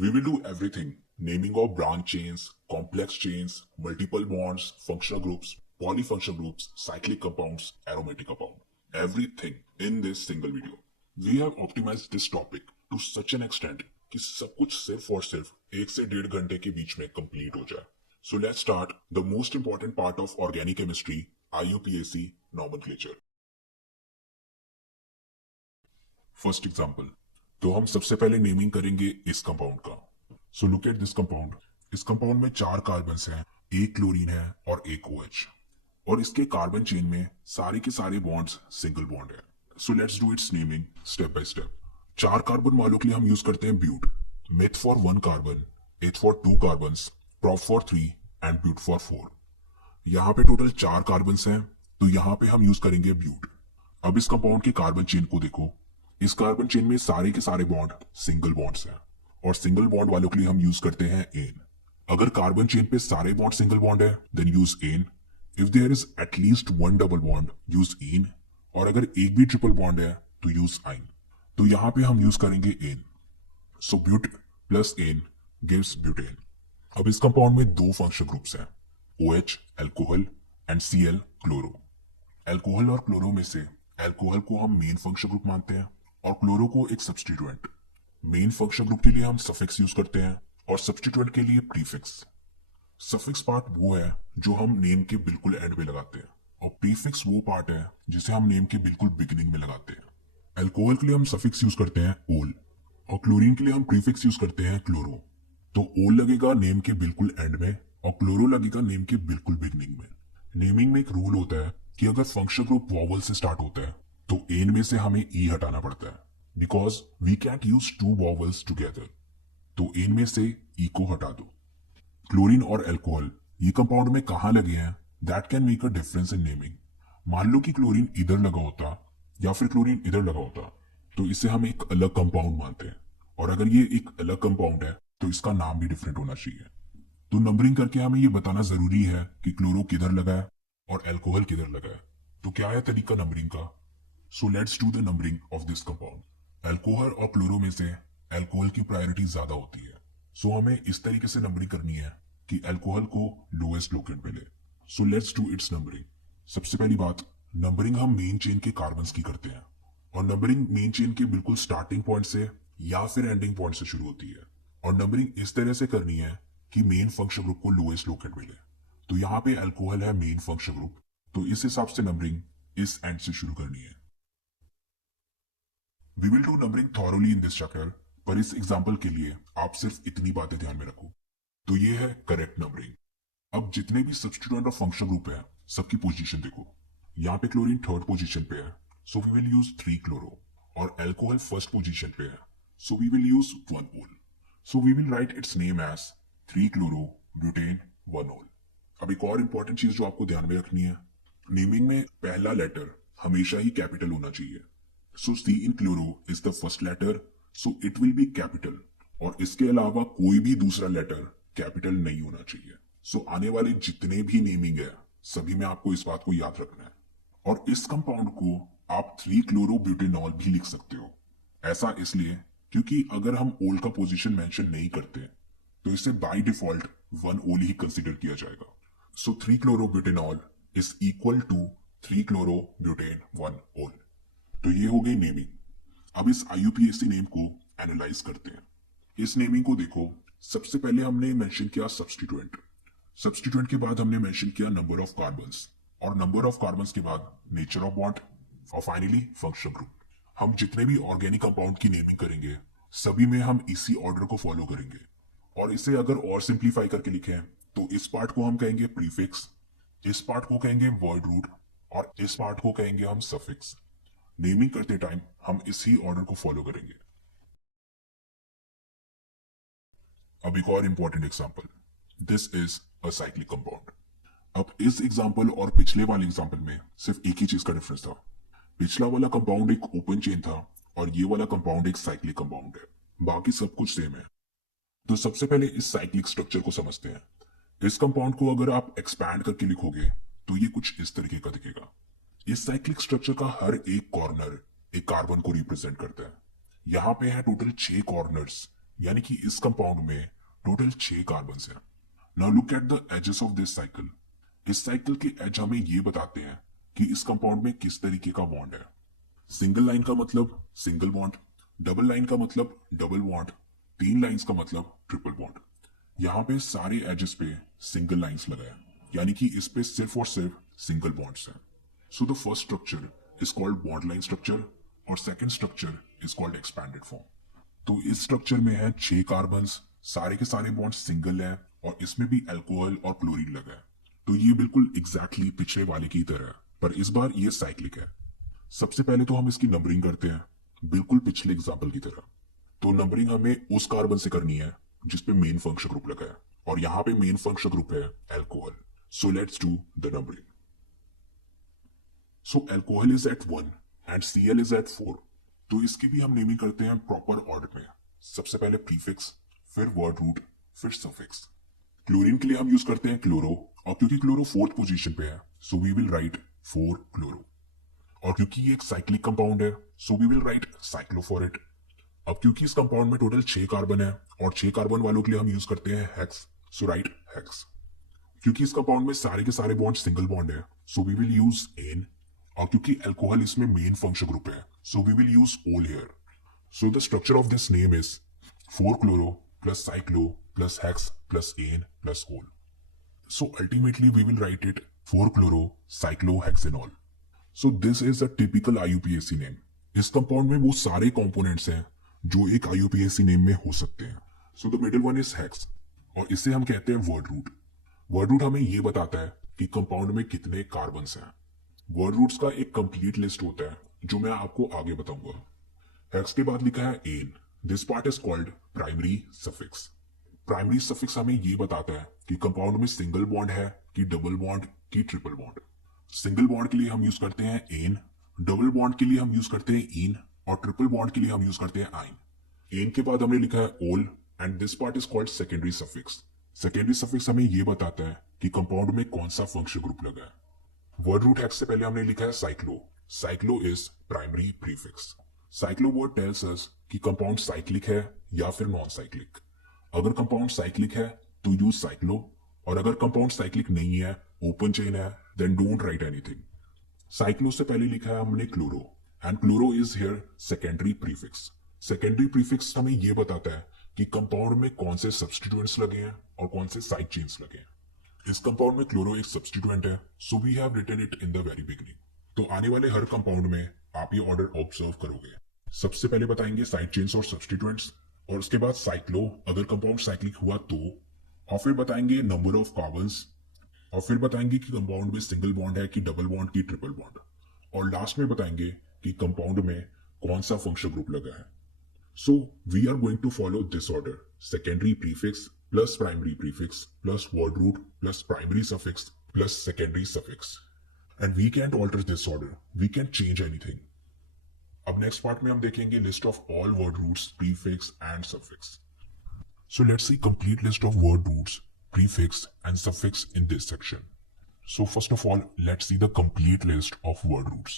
We will do everything: naming of branch chains, complex chains, multiple bonds, functional groups, polyfunctional groups, cyclic compounds, aromatic compound. Everything in this single video. We have optimized this topic to such an extent कि सब कुछ सिर्फ और सिर्फ 1 से 1.5 घंटे के बीच में कंप्लीट हो जाए. So let's start the most important part of organic chemistry, IUPAC nomenclature. First example. तो हम सबसे पहले नेमिंग करेंगे इस कंपाउंड का. सो लुक एट दिस कंपाउंड. इस कंपाउंड में 4 कार्बन्स हैं, एक क्लोरीन है और एक OH. और इसके कार्बन चेन में सारे के सारे बॉन्ड्स सिंगल बॉन्ड है. So let's do its naming step by step. 4 carbon वालों के लिए हम यूज करते हैं but, meth for 1 carbon, eth for 2 carbons, prop for 3 and but for 4. यहाँ पे टोटल 4 कार्बन्स हैं, तो यहाँ पे हम यूज करेंगे ब्यूट. अब इस कंपाउंड के कार्बन चेन को देखो. इस कार्बन चेन में सारे के सारे बॉन्ड सिंगल बॉन्ड्स हैं और सिंगल बॉन्ड वालों के लिए हम यूज करते हैं एन. अगर कार्बन चेन पे सारे बॉन्ड सिंगल बॉन्ड है then use ane. If there is at least 1 double bond use ene. और अगर एक भी ट्रिपल बॉन्ड है तो यूज आइन. तो यहाँ पे हम यूज करेंगे एन. सो ब्यूट प्लस एन गिव्स ब्यूटेन. अब इस कंपाउंड में 2 फंक्शनल ग्रुप्स हैं, OH alcohol and Cl chloro. Alcohol और क्लोरो में से अल्कोहल को हम मेन फंक्शनल ग्रुप मानते हैं और क्लोरो को एक सब्स्टिट्यूएंट. मेन फंक्शनल ग्रुप के लिए हम सफिक्स यूज करते हैं और सब्स्टिट्यूएंट के लिए प्रीफिक्स. सफिक्स पार्ट वो है जो हम नेम के बिल्कुल एंड में लगाते हैं और प्रीफिक्स वो पार्ट है जिसे हम नेम के बिल्कुल बिगिनिंग में लगाते हैं. अल्कोहल के लिए हम सफिक्स यूज करते हैं ओल और क्लोरीन के लिए हम प्रीफिक्स यूज करते हैं क्लोरो. तो ओल लगेगा नेम के बिल्कुल एंड में और क्लोरो लगेगा नेम के बिल्कुल बिगिनिंग में. नेमिंग में एक रूल होता है कि अगर फंक्शनल ग्रुप वॉवल से स्टार्ट होता है तो एन में से हमें ई हटाना पड़ता है because we can't use 2 vowels together. तो एन में से ई को हटा दो. क्लोरीन और अल्कोहल ये कंपाउंड में कहां लगे हैं that can make a difference in naming. मान लो कि क्लोरीन इधर लगा होता या फिर क्लोरीन इधर लगा होता तो इसे हम एक अलग कंपाउंड मानते हैं, और अगर ये एक अलग कंपाउंड है तो इसका नाम भी डिफरेंट होना चाहिए. तो नंबरिंग करके हमें ये बताना जरूरी है कि क्लोरो किधर लगा है और अल्कोहल किधर लगा है. तो क्या है तरीका नंबरिंग का? So let's do the numbering of this compound. Alcohol और क्लोरो में से अल्कोहल की प्रायोरिटी ज्यादा होती है, सो हमें इस तरीके से नंबरिंग करनी है कि अल्कोहल को लोएस्ट लोकेट मिले. So let's do it's numbering. सबसे पहली बात, नंबरिंग हम मेन चेन के कार्बन्स की करते हैं और नंबरिंग मेन चेन के बिल्कुल स्टार्टिंग पॉइंट से या फिर एंडिंग पॉइंट से शुरू होती है. और नंबरिंग इस तरह से करनी है कि मेन फंक्शन ग्रुप को लोएस्ट लोकेट मिले. तो यहाँ पे अल्कोहल है मेन फंक्शन ग्रुप, तो इस हिसाब से नंबरिंग इस एंड से शुरू करनी है. We will do numbering thoroughly in this chapter, पर इस एग्जाम्पल के लिए आप सिर्फ इतनी बातें ध्यान में रखो. तो ये है करेक्ट नंबरिंग. अब जितने भी सब्स्टिट्यूएंट और फंक्शन ग्रुप है सबकी पोजीशन देखो. यहाँ पे क्लोरीन 3rd पोजीशन पे है, so we will use 3 chloro. और अल्कोहल 1st पोजीशन पे है, so we will use 1 ol. So we will write its name as 3 chloro butane 1 ol. अब एक और इंपॉर्टेंट चीज जो आपको ध्यान में रखनी है, नेमिंग में पहला लेटर हमेशा ही कैपिटल होना चाहिए. So C in chloro is the first letter, so it will be capital. और इसके अलावा कोई भी दूसरा लेटर कैपिटल नहीं होना चाहिए. So आने वाले जितने भी नेमिंग है सभी में आपको इस बात को याद रखना है. और इस कंपाउंड को आप 3 क्लोरोब्यूटेनॉल भी लिख सकते हो. ऐसा इसलिए क्योंकि अगर हम ओल का पोजीशन मेंशन नहीं करते तो इसे बाय डिफॉल्ट 1 ओल ही कंसीडर किया जाएगा. So 3 chlorobutanol is equal to 3 chlorobutane 1 ol. तो ये हो गई नेमिंग. अब इस IUPAC नेम को एनालाइज करते हैं. इस नेमिंग को देखो. सबसे पहले हमने मेंशन किया सब्स्टिट्यूएंट. सब्स्टिट्यूएंट के बाद हमने मेंशन किया नंबर ऑफ कार्बन्स और नंबर ऑफ कार्बन्स के बाद नेचर ऑफ बॉन्ड और फाइनली फंक्शन ग्रुप. हम जितने भी ऑर्गेनिक कंपाउंड की नेमिंग करेंगे सभी में हम इसी ऑर्डर को फॉलो करेंगे. और इसे अगर और सिंप्लीफाई करके लिखें तो इस पार्ट को हम कहेंगे प्रीफिक्स, इस पार्ट को कहेंगे वर्ड रूट और इस पार्ट को कहेंगे हम सफिक्स. नेमिंग करते टाइम हम इसी ऑर्डर को फॉलो करेंगे. अब एक और important example. This is a cyclic compound. अब इस एग्जांपल और पिछले वाले एग्जांपल में सिर्फ एक ही चीज का डिफरेंस था. पिछला वाला कंपाउंड एक ओपन चेन था और ये वाला कंपाउंड एक साइक्लिक कंपाउंड है. बाकी सब कुछ सेम है. तो सबसे पहले इस साइक्लिक स्ट्रक्चर को समझते हैं. इस कंपाउंड को अगर आप एक्सपैंड करके लिखोगे तो ये कुछ इस तरीके का दिखेगा. इस साइक्लिक स्ट्रक्चर का हर एक कॉर्नर एक कार्बन को रिप्रेजेंट करता है. यहाँ पे है टोटल 6 कॉर्नर्स यानी कि इस कंपाउंड में टोटल 6 कार्बन्स हैं। Now look at the edges of this cycle. इस साइकिल के एज हमें ये बताते हैं कि इस कंपाउंड में किस तरीके का बॉन्ड है। सिंगल लाइन का मतलब सिंगल बॉन्ड, डबल लाइन का मतलब डबल बॉन्ड, 3 लाइंस का मतलब ट्रिपल बॉन्ड। यहाँ पे सारे एजेस पे सिंगल लाइंस लगाए, यानी कि इस पे सिर्फ और सिर्फ सिंगल बॉन्ड्स हैं। So the first structure is called bond line structure और second structure is called expanded form. तो इस स्ट्रक्चर में है 6 कार्बन्स, सारे के सारे बॉन्ड सिंगल है और इसमें भी अल्कोहल और क्लोरीन लगा है। तो ये बिल्कुल एग्जैक्टली पिछले वाले की तरह है, पर इस बार ये साइक्लिक है। सबसे पहले तो हम इसकी नंबरिंग करते हैं बिल्कुल पिछले एग्जाम्पल की तरह। तो नंबरिंग हमें उस कार्बन से करनी है जिसपे मेन फंक्शन ग्रुप लगा है, और यहाँ पे मेन फंक्शन ग्रुप है alcohol. So let's do the numbering. So alcohol is at 1 and Cl is at 4। तो इसकी भी हम नेमिंग करते हैं प्रॉपर ऑर्डर में। सबसे पहले प्रीफिक्स, फिर वर्ड रूट, फिर सफिक्स। क्लोरीन के लिए हम यूज करते हैं क्लोरो, और क्योंकि क्लोरो 4th पोजीशन पे है so we will write 4 chloro. और क्योंकि ये एक साइक्लिक कंपाउंड है so we will write cyclo for it. अब क्योंकि इस कंपाउंड में टोटल 6 कार्बन है और 6 कार्बन वालों के लिए हम यूज करते हैं हेक्स, सो राइट हेक्स। क्योंकि इस कंपाउंड में सारे के सारे बॉन्ड सिंगल बॉन्ड है so we will use ane. और क्योंकि अल्कोहल इसमें मेन फंक्शन ग्रुप है so we will use ol here. So the structure of this name is 4 chloro plus cyclo plus hex plus ane plus ol. So ultimately we will write it 4 chloro cyclo hexanol. So this is a typical IUPAC name. इस compound में वो सारे components हैं जो एक IUPAC name में हो सकते हैं। So the middle one is hex और इसे हम कहते हैं वर्ड रूट। वर्ड रूट हमें ये बताता है कि कंपाउंड में कितने कार्बन्स हैं। वर्ड रूट्स का एक कंप्लीट लिस्ट होता है जो मैं आपको आगे बताऊंगा। हेक्स के बाद लिखा है ane. This part is called primary suffix. Primary suffix हमें ये बताता है कि कंपाउंड में सिंगल बॉन्ड है कि डबल बॉन्ड कि ट्रिपल बॉन्ड। सिंगल बॉन्ड के लिए हम यूज करते हैं एन, डबल बॉन्ड के लिए हम यूज करते हैं इन, और ट्रिपल बॉन्ड के लिए हम यूज करते हैं आइन। एन के बाद हमने लिखा है ओल and this part is called secondary suffix. Secondary suffix हमें ये बताता है कि कंपाउंड में कौन सा फंक्शन ग्रुप लगा है। वर्ड रूट हेक्स से पहले हमने लिखा है cyclo. Cyclo is primary prefix. Cyclo word tells us कि कंपाउंड साइक्लिक है या फिर नॉन साइक्लिक। अगर कंपाउंड साइक्लिक है तो यूज साइक्लो, और अगर कंपाउंड साइक्लिक नहीं है, ओपन चेन है, then don't write anything. Cyclo से पहले लिखा है हमने chloro and chloro is here secondary prefix. Secondary prefix हमें यह बताता है कि कंपाउंड में कौन से सब्स्टिट्यूएंट्स लगे हैं और कौन से साइड चेन्स लगे हैं। इस कंपाउंड में क्लोरो एक सब्स्टिट्यूएंट है so we have written it in the very beginning. तो आने वाले हर कंपाउंड में आप ये ऑर्डर ऑब्जर्व करोगे। सबसे पहले बताएंगे साइड चेन्स और सब्स्टिट्यूएंट्स, और उसके बाद साइक्लो अगर कंपाउंड साइक्लिक हुआ तो, और फिर बताएंगे नंबर ऑफ कार्बन्स, और फिर बताएंगे कि कंपाउंड में सिंगल बॉन्ड है कि डबल बॉन्ड की ट्रिपल बॉन्ड, और लास्ट में बताएंगे कि कंपाउंड में कौन सा फंक्शन ग्रुप लगा है। So we are going to follow this order: secondary prefix plus primary prefix plus word root plus primary suffix plus secondary suffix, and we can't alter this order, we can't change anything. अब next part में हम देखेंगे list of all word roots, prefix and suffix. So let's see complete list of word roots, prefix and suffix in this section. So first of all, let's see the complete list of word roots.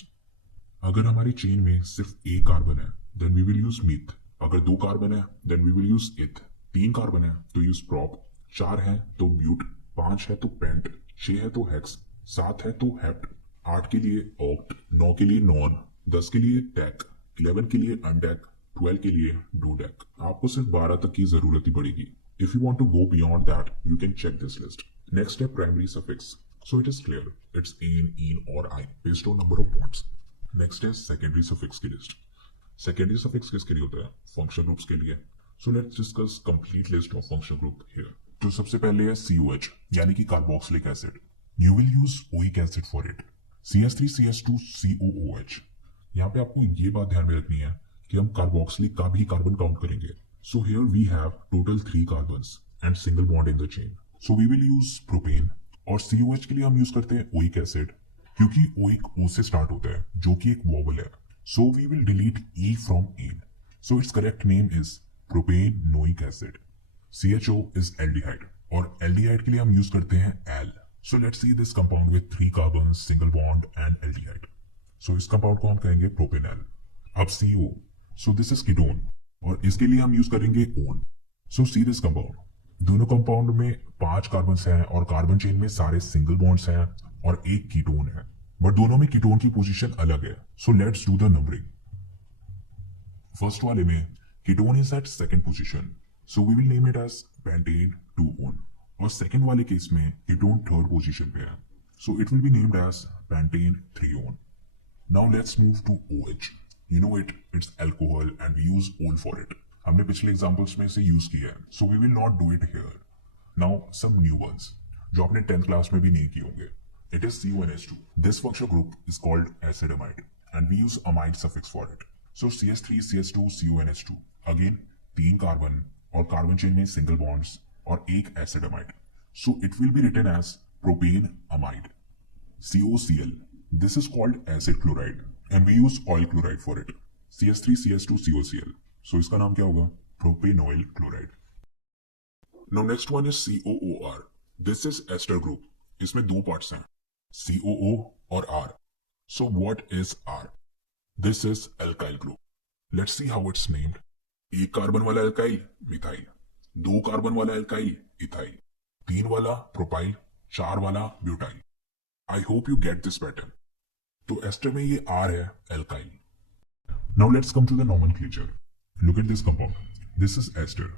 अगर हमारी chain में सिर्फ एक carbon है then we will use meth. अगर 2 carbon है then we will use eth. 3 carbon है तो use prop. 4 है तो ब्यूट, 5 है तो पेंट, 6 है तो हेक्स, 7 है तो हेप्ट, 8 के लिए ऑक्ट, 9 के लिए नॉन, 10 के लिए टैक, 11 के लिए अनटैक, 12 के लिए डोडेक। आपको सिर्फ 12 तक की जरूरत ही पड़ेगी। If you want to go beyond that you can check this list. Next है primary suffix. So it is clear, it's ane, ene और yne based on number of bonds. Next है सेकेंडरी सफिक्स की list. Secondary suffix किसके लिए होता है? Function groups के लिए। So let's discuss complete list of function group here. तो सबसे पहले है COH यानी कि carboxylic acid. You will use oic acid for it. CH3CH2COOH। यहाँ पे आपको ये बात ध्यान में रखनी है कि हम कार्बोक्सिलिक का भी कार्बन काउंट करेंगे। So here we have total 3 carbons and single bond in the chain, so we will use propane. और COH के लिए हम यूज करते हैं ओइक एसिड, क्योंकि ओइक O से स्टार्ट होता है जो कि एक वॉवल है, so we will delete E from ane, so its correct name is propanoic acid. CHO is aldehyde, और एल्डिहाइड के लिए हम यूज करते हैं L. So let's see this compound with 3 carbon, single bond and aldehyde. So इस compound को हम कहेंगे प्रोपेनल। अब CO, so this is ketone. और इसके लिए हम यूज करेंगे own. So C this compound, दोनों कंपाउंड में 5 कार्बन हैं और कार्बन चेन में सारे सिंगल बॉन्ड्स हैं और एक कीटोन है, बट दोनों में कीटोन की पोजीशन अलग है। So let's do the numbering. First वाले में ketone is at second position, so we will name it as pentane 2-on। और सेकंड वाले केस में कीटोन थर्ड पोजीशन पे है, so it will be named as pentane 3-on। Now let's move to OH. You know it, it's alcohol and we use ol for it. हमने पिछले examples में इसे use किया है, so we will not do it here. Now some new ones जो आपने 10th class में भी नहीं किए होंगे. It is CONH2. This functional group is called acidamide and we use amide suffix for it. So CH3CH2 CONH2. Again 3 carbon और carbon chain में single bonds और एक एसिडामाइड. So it will be written as propane amide. COCl. This is called acid chloride and we use oil chloride for it. CH3CH2COCl. So इसका नाम क्या होगा? Propanoyl chloride. Now next one is COOR. This is ester group. इसमें 2 parts हैं, COO और R. So what is R? This is alkyl group. Let's see how it's named. 1 carbon वाला alkyl methyl, 2 carbon वाला alkyl ethyl, 3 वाला propyl, 4 वाला butyl. I hope you get this pattern. तो ester में ये R है alkyl. Now let's come to the nomenclature. Look at this compound. This is ester.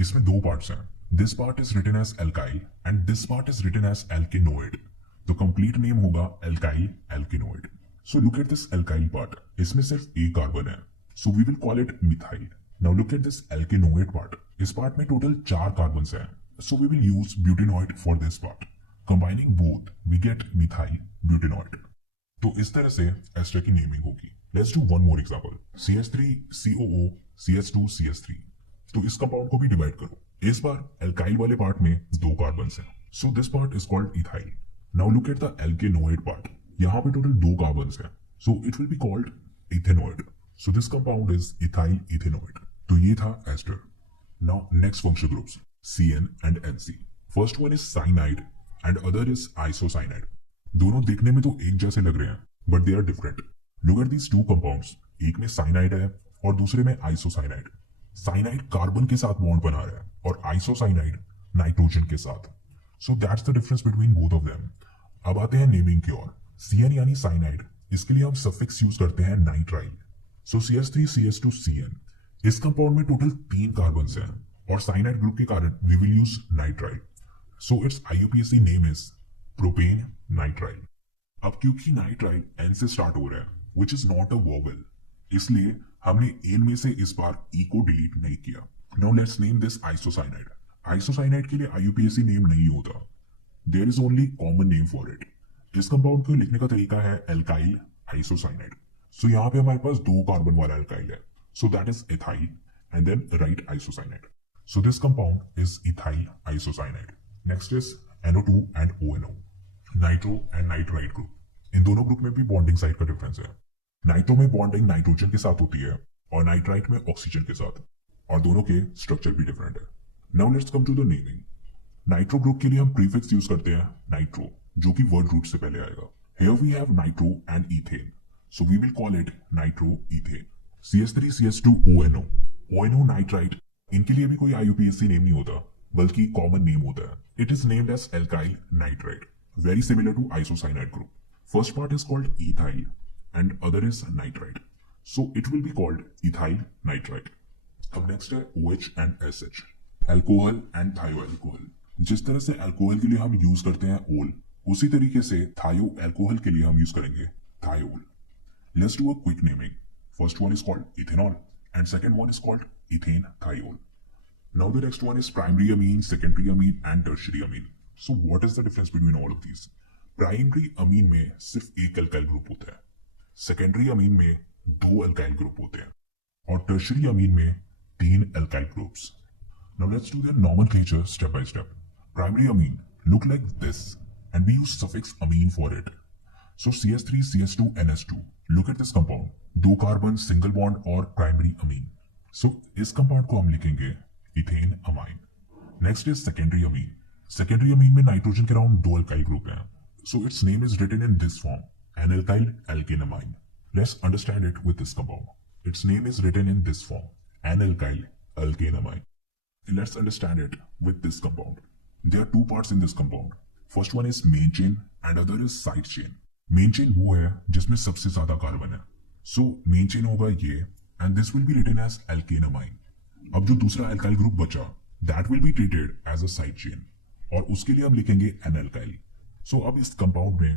इसमें 2 parts हैं. This part is written as alkyl and this part is written as alkanoate. तो complete name होगा alkyl alkanoate. So look at this alkyl part. इसमें सिर्फ एक carbon है, so we will call it methyl. Now look at this alkanoate part. इस part में total 4 carbon हैं, so we will use butanoate for this part. Combining both we get methyl butanoate. तो इस तरह से एस्टर की naming होगी. Let's do one more example. CH3COO CH2CH3. तो इस कंपाउंड को भी डिवाइड करो. इस बार एल्काइल वाले पार्ट में 2 कार्बन हैं, so this part is called ethyl. Now look at the alkanoate part. यहाँ पे टोटल 2 कार्बन हैं, so it will be called ethanoate. So this compound is ethyl ethanoate. तो ये था ester. Now next functional groups CN and NC. First one is cyanide and other is isocyanide. दोनों देखने में तो एक जैसे लग रहे हैं, but they are different. Look at these 2 compounds. एक में साइनाइड है और दूसरे में आइसोसाइनाइड. साइनाइड कार्बन के साथ बॉन्ड बना रहा है और आइसोसाइनाइड नाइट्रोजन के साथ. So that's the difference between both of them. अब आते हैं नेमिंग की ओर. CN यानी साइनाइड, इसके लिए हम सफिक्स यूज करते हैं नाइट्राइल. सो CH3CH2CN. इस कंपाउंड में टोटल 3 कार्बन हैं और साइनाइड ग्रुप के कारण we will use nitrile. So it's IUPAC name is propane nitrile. अब क्योंकि नाइट्राइल N से स्टार्ट हो रहा है, which is not a vowel, इसलिए हमने एन में से इस बार E को डिलीट नहीं किया. Now let's name this isocyanide. Isocyanide के लिए IUPAC नेम नहीं होता, there is only common name for it. इस कंपाउंड को लिखने का तरीका है एल्काइल आइसोसाइनाइड. सो यहाँ पे हमारे पास 2 कार्बन वाला एल्काइल है, so that is ethyl and then write isocyanide. So this compound is ethyl isocyanide. Next is NO2 and ONO. Nitro and nitride group. इन दोनों ग्रुप में भी बॉन्डिंग साइड का डिफरेंस है. नाइट्रो में बॉन्डिंग नाइट्रोजन के साथ होती है और नाइट्राइट में ऑक्सीजन के साथ, और दोनों के स्ट्रक्चर भी डिफरेंट है. Now let's come to the naming. Nitro group के लिए हम प्रीफिक्स यूज करते हैं नाइट्रो, जो कि वर्ड रूट से पहले आएगा. Here we have nitro and ethane, so we will call it nitro ethane. CH3CH2ONO. ONO nitrite, इनके लिए भी कोई IUPAC नेम नहीं होता, बल्कि कॉमन नेम होता है. It is named as alkyl nitrite, very similar to isocyanide group. First part is called ethyl and other is nitrite. So it will be called ethyl nitrite. अब next है OH and SH. Alcohol and thioalcohol. जिस तरह से alcohol के लिए हम use करते हैं ओल, उसी तरीके से थायो अल्कोहल के लिए हम यूज करेंगे thiol. Let's do a quick naming. First one is called ethanol and second one is called ethane thiol. Now the next one is primary amine, secondary amine and tertiary amine. So what is the difference between all of these? Primary amine में सिर्फ एक alkyl group होता है, secondary amine में 2 alkyl group होते हैं और tertiary amine में 3 alkyl groups. Now let's do their nomenclature step by step. Primary amine look like this and we use suffix amine for it. So CH3CH2NH2. Look at this compound. 2 carbon, single bond और primary amine. So इस compound को हम लिखेंगे ethane amine. Next is secondary amine. Secondary amine में nitrogen के around 2 alkyl group हैं, so its name is written in this form, analkyl alkanamine. Let's understand it with this compound. Its name is written in this form, an alkyl alkanamine. Let's understand it with this compound. There are two parts in this compound. First one is main chain and other is side chain. Main chain वो है जिसमें सबसे ज्यादा carbon है. So main chain होगा ये and this will be written as alkanamine. अब जो दूसरा alkyl group बचा that will be treated as a side chain और उसके लिए हम लिखेंगे an alkyl. So अब इस compound में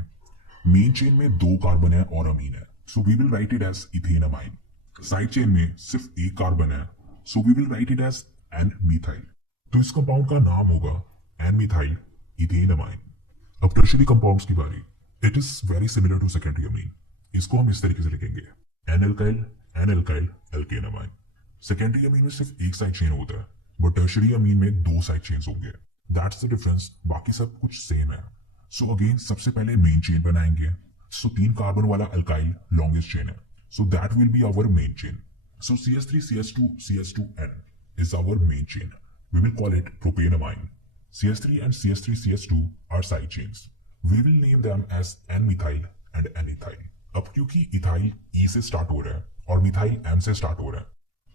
मेन चेन में दो कार्बन है और अमीन है. So we will write it as ethanamine. Side chain में सिर्फ एक कार्बन है. So we will write it as N-methyl. तो इस कंपाउंड का नाम होगा N-methyl ethanamine. अब टर्शियरी कंपाउंड्स की बारी. It is very similar to secondary amine. इसको हम इस तरीके से लिखेंगे N-alkyl N-alkyl alkanamine. Secondary amine में सिर्फ एक साइड चेन होता है बट टर्शियरी अमीन में दो साइड चेन्स होंगे. That's the difference. बाकी सब कुछ सेम है. सो अगेन सबसे पहले मेन चेन बनाएंगे. सो 3 कार्बन वाला अल्काइल लॉन्गेस्ट चेन है. So that will be our main chain. So CH3CH2CH2N is our main chain. We will call it propanamine. CH3 and CH3CH2 are side chains. We will name them as N-methyl and N-ethyl. अब क्योंकि ethyl E से start हो रहा है और methyl M से start हो रहा है,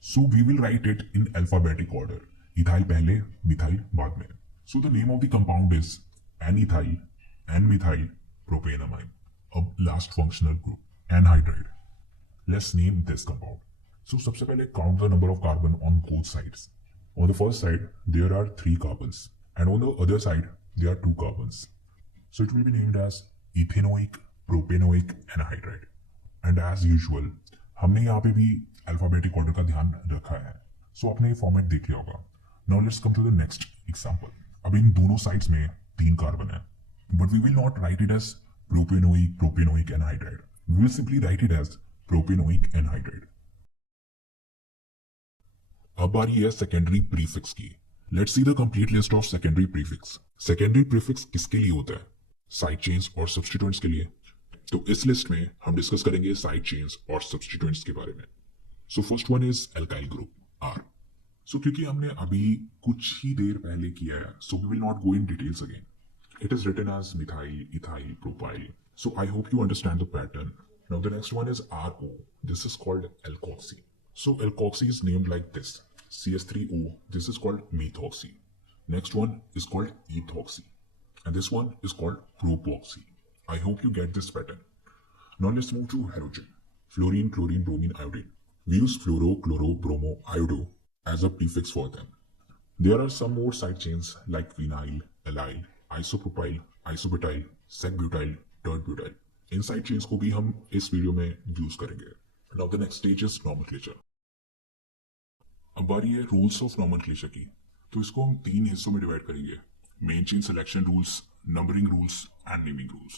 so we will write it in alphabetic order. Ethyl पहले, मिथाइल बाद में. So the name of the compound is N-ethyl N-methyl propanamine. अब last functional group, anhydride. Let's name this compound. So सबसे पहले count the number of carbon on both sides. On the first side there are 3 carbons and on the other side there are 2 carbons. So it will be named as ethanoic propanoic anhydride. And as usual हमने यहाँ पे भी alphabetic order का ध्यान रखा है. So आपने ये format देख लिया होगा. Now let's come to the next example. अब इन दोनों sides में 3 कार्बन है but we will not write it as propanoic anhydride. We will simply write it as propanoic anhydride. अब बारी है सेकेंडरी प्रीफिक्स की. Let's see the complete list of secondary prefix. Secondary prefix किसके लिए होता है? साइड चेन्स और substituents के लिए. तो इस लिस्ट में हम डिस्कस करेंगे साइड चेन्स और सब्स्टिट्यूएंट्स के बारे में. So first one is alkyl group R. So क्योंकि हमने अभी कुछ ही देर पहले किया है so we will not go in details again. It is written as methyl ethyl propyl. So I hope you understand the pattern. Now the next one is RO. This is called alkoxy. So alkoxy is named like this. CH3O, this is called methoxy. Next one is called ethoxy. And this one is called propoxy. I hope you get this pattern. Now let's move to halogen. Fluorine, chlorine, bromine, iodine. We use fluoro, chloro, bromo, iodo as a prefix for them. There are some more side chains like vinyl, allyl, isopropyl, isobutyl, sec-butyl, tert-butyl. In side chains को भी हम इस video में use करेंगे. Now the next stage is nomenclature. अब बारी है rules of nomenclature की. तो इसको हम 3 हिस्सों में डिवाइड करेंगे. Main chain selection rules, numbering rules and naming rules.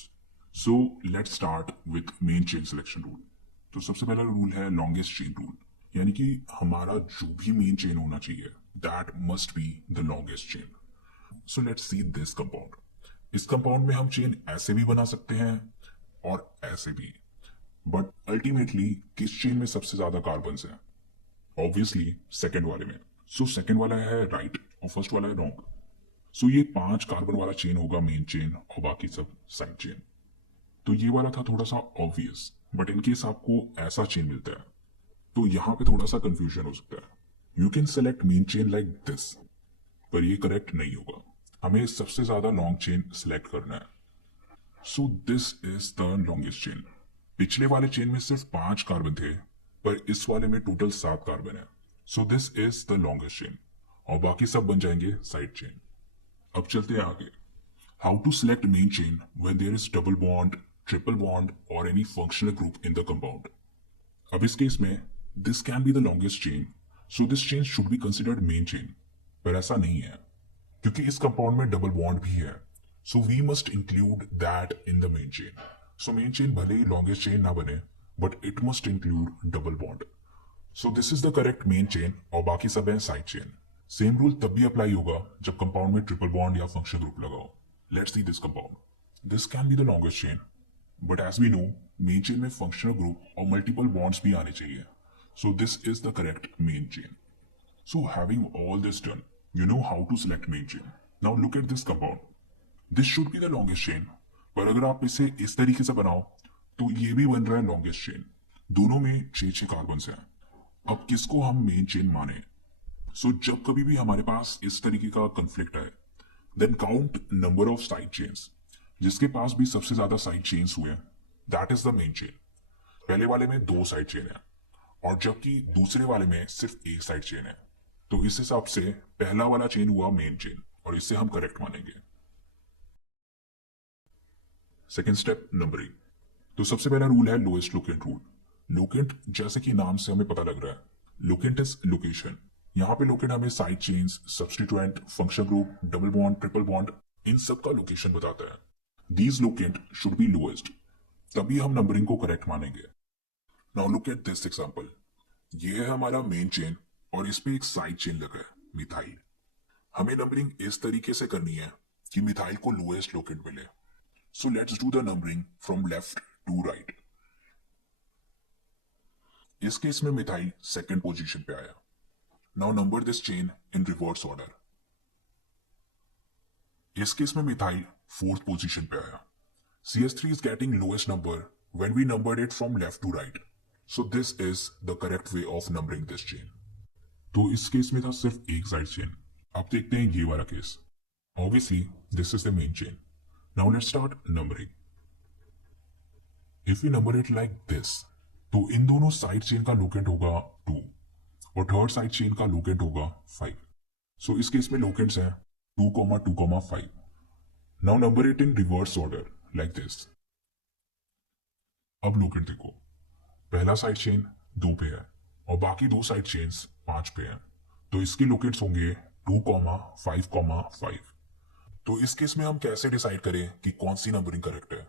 So let's start with main chain selection rule. तो सबसे पहला रूल है लॉन्गेस्ट चेन रूल. यानी कि हमारा जो भी मेन चेन होना चाहिए that must be the longest chain. So let's see this compound. इस कंपाउंड में हम चेन ऐसे भी बना सकते हैं और ऐसे भी. बट अल्टीमेटली किस चेन में सबसे ज्यादा कार्बन्स हैं? ऑब्वियसली सेकेंड वाले में. सो सेकेंड वाला है राइट और फर्स्ट वाला है रॉन्ग. सो ये 5 कार्बन वाला चेन होगा मेन चेन और बाकी सब साइड चेन. तो ये वाला था थोड़ा सा ऑब्वियस. बट इनकेस आपको ऐसा चेन मिलता है तो यहां पे थोड़ा सा कंफ्यूजन हो सकता है. You can select main chain like this, पर ये करेक्ट नहीं होगा. हमें सबसे ज्यादा लॉन्ग चेन सिलेक्ट करना है. So this is the longest chain. पिछले वाले चेन में सिर्फ 5 कार्बन थे पर इस वाले में टोटल 7 कार्बन है. So this is the longest chain और बाकी सब बन जाएंगे साइड चेन. अब चलते हैं आगे. How to select main chain when there is double bond, triple bond और any functional group in the compound. अब इस केस में this can be the longest chain, so this chain should be considered main chain. पर ऐसा नहीं है क्योंकि इस कंपाउंड में डबल बॉन्ड भी है. So we must include that in the main chain. So main chain भले ही लॉन्गेस्ट चेन ना बने but it must include double bond. So this is the correct main chain और बाकी सब है साइड चेन. सेम रूल तब भी अप्लाई होगा जब कंपाउंड में ट्रिपल बॉन्ड या फंक्शनल ग्रुप लगाओ. Let's see this compound. This can be the longest chain but as we know main chain में फंक्शनल ग्रुप और मल्टीपल बॉन्ड्स भी आने चाहिए. So this is the correct main chain. So having all this done you know how to select main chain. Now look at this compound. This should be the longest chain, पर अगर आप इसे इस तरीके से बनाओ तो ये भी बन रहा है लॉन्गेस्ट चेन. दोनों में 6 कार्बन हैं अब किसको हम मेन चेन माने? सो जब कभी भी हमारे पास इस तरीके का कंफ्लिक्ट है, then count number of side chains. जिसके पास भी सबसे ज्यादा साइड चेन्स हुए, that is the main chain. पहले वाले में 2 साइड चेन है और जबकि दूसरे वाले में सिर्फ 1 साइड चेन है, तो इस हिसाब से पहला वाला चेन हुआ मेन चेन और इसे हम करेक्ट मानेंगे। Second step, numbering. तो सबसे पहला रूल है लोएस्ट लोकेंट रूल। लोकेंट जैसे कि नाम से हमें पता लग रहा है, लोकेंट इज लोकेशन। यहाँ पे लोकेंट हमें side chains, substituent, function group, double bond, triple bond, इन सब का लोकेशन बताता है। These locant should be lowest, तभी हम नंबरिंग को करेक्ट मानेंगे। Now look at this example. ये है हमारा मेन चेन और इस पे एक साइड चेन लगा है, मिथाइल। हमें नंबरिंग इस तरीके से करनी है कि मिथाइल को लोएस्ट लोकेंट मिले। So let's do the numbering from left to right. इस केस में मिथाइल सेकंड पोजीशन पे आया। Now number this chain in reverse order. इस केस में मिथाइल फोर्थ पोजीशन पे आया। CH3 is getting lowest number when we numbered it from left to right. So this is the correct way of numbering this chain. तो इस case में था सिर्फ एक साइड चेन। अब देखते हैं ये वाला case. Obviously, this is the main chain. Now let's start numbering. If we number it like this, तो इन दोनों साइड चेन का लोकेंट होगा 2 और थर्ड साइड चेन का लोकेंट होगा 5। सो इस केस में लोकेंट्स हैं 2, 2, 5। Now number it in reverse order like this. अब लोकेंट देखो, पहला साइड चेन 2 पे है और बाकी 2 साइड चेन्स 5 पे हैं, तो इसके लोकेंट्स होंगे 2, 5, 5। तो इस केस में हम कैसे डिसाइड करें कि कौन सी नंबरिंग करेक्ट है?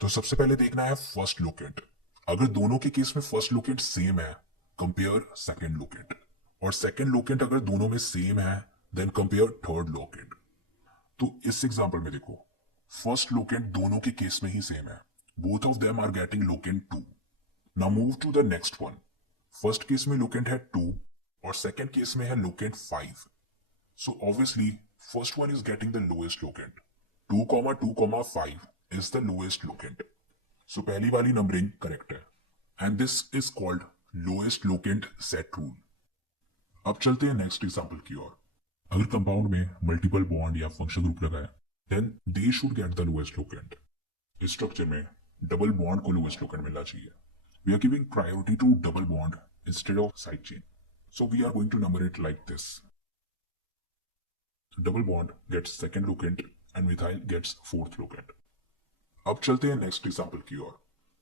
तो सबसे पहले देखना है फर्स्ट लोकेंट। अगर दोनों के केस में फर्स्ट लोकेंट सेम है, कंपेयर सेकंड लोकेंट, और सेकंड लोकेंट अगर दोनों में सेम है, देन कंपेयर थर्ड लोकेंट। तो इस एग्जांपल में देखो, फर्स्ट लोकेंट दोनों के केस में ही सेम है, both of them are getting locant 2। Now move to the next one. First case में लोकेंट है 2 और सेकंड केस में है locant 5। So obviously first one is getting the lowest locant. 2, 2, 5 is the lowest locant. So पहली वाली numbering correct है and this is called lowest locant set rule. अब चलते हैं नेक्स्ट एग्जांपल की ओर। अगर कंपाउंड में मल्टीपल बॉन्ड या फंक्शन ग्रुप लगा है, then they should get the lowest locant. इस स्ट्रक्चर में डबल बॉन्ड को लोएस्ट लोकेंट मिलना चाहिए। We are giving priority to double bond instead of side chain. So we are going to number it like this. Double bond gets second locant and methyl gets fourth locant. अब चलते हैं next example की ओर।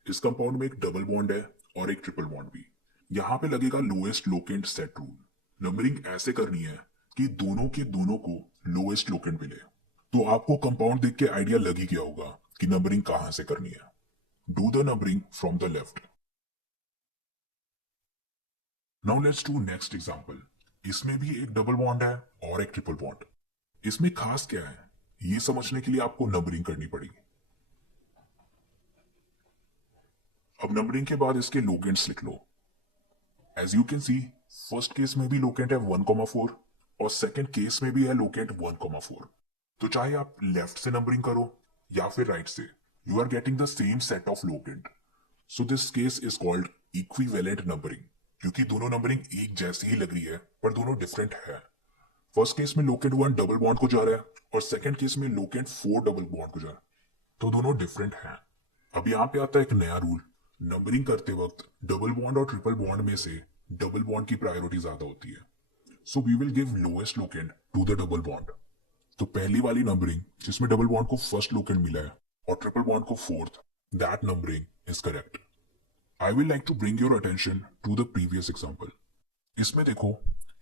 इस compound में एक double bond है और एक ट्रिपल बॉन्ड भी। यहाँ पे लगेगा lowest locant set rule. Numbering ऐसे करनी है कि दोनों के दोनों को लोएस्ट लोकेंट मिले। तो आपको कंपाउंड देख के आइडिया लग ही गया होगा कि नंबरिंग कहां से करनी है। Do the numbering from the left. Now let's do next example. इसमें भी एक डबल बॉन्ड है और एक ट्रिपल बॉन्ड। इसमें खास क्या है, ये समझने के लिए आपको नंबरिंग करनी पड़ेगी। अब नंबरिंग के बाद इसके लोकेंट्स लिख लो। As you can see, first case में भी लोकेंट है 1,4 और सेकंड केस में भी है लोकेंट 1,4। तो चाहे आप लेफ्ट से नंबरिंग करो या फिर राइट से, you are getting the same set of locant. So this case is called equivalent numbering, क्योंकि दोनों नंबरिंग एक जैसी ही लग रही है पर दोनों डिफरेंट है। फर्स्ट केस में लोकेंट 1 डबल बॉन्ड को जा रहा है और सेकंड केस में लोकेंट 4 डबल बॉन्ड को जा रहा है, तो दोनों डिफरेंट हैं। अब यहाँ पे आता है एक नया रूल। नंबरिंग करते वक्त डबल बॉन्ड और ट्रिपल बॉन्ड में से डबल बॉन्ड की प्रायोरिटी ज्यादा होती है। So we will give lowest locant to the double bond. तो पहली वाली नंबरिंग जिसमें डबल बॉन्ड को फर्स्ट लोकेंट मिला है और ट्रिपल बॉन्ड को fourth, that numbering is correct. I will like to bring your attention to the previous example. इसमें देखो,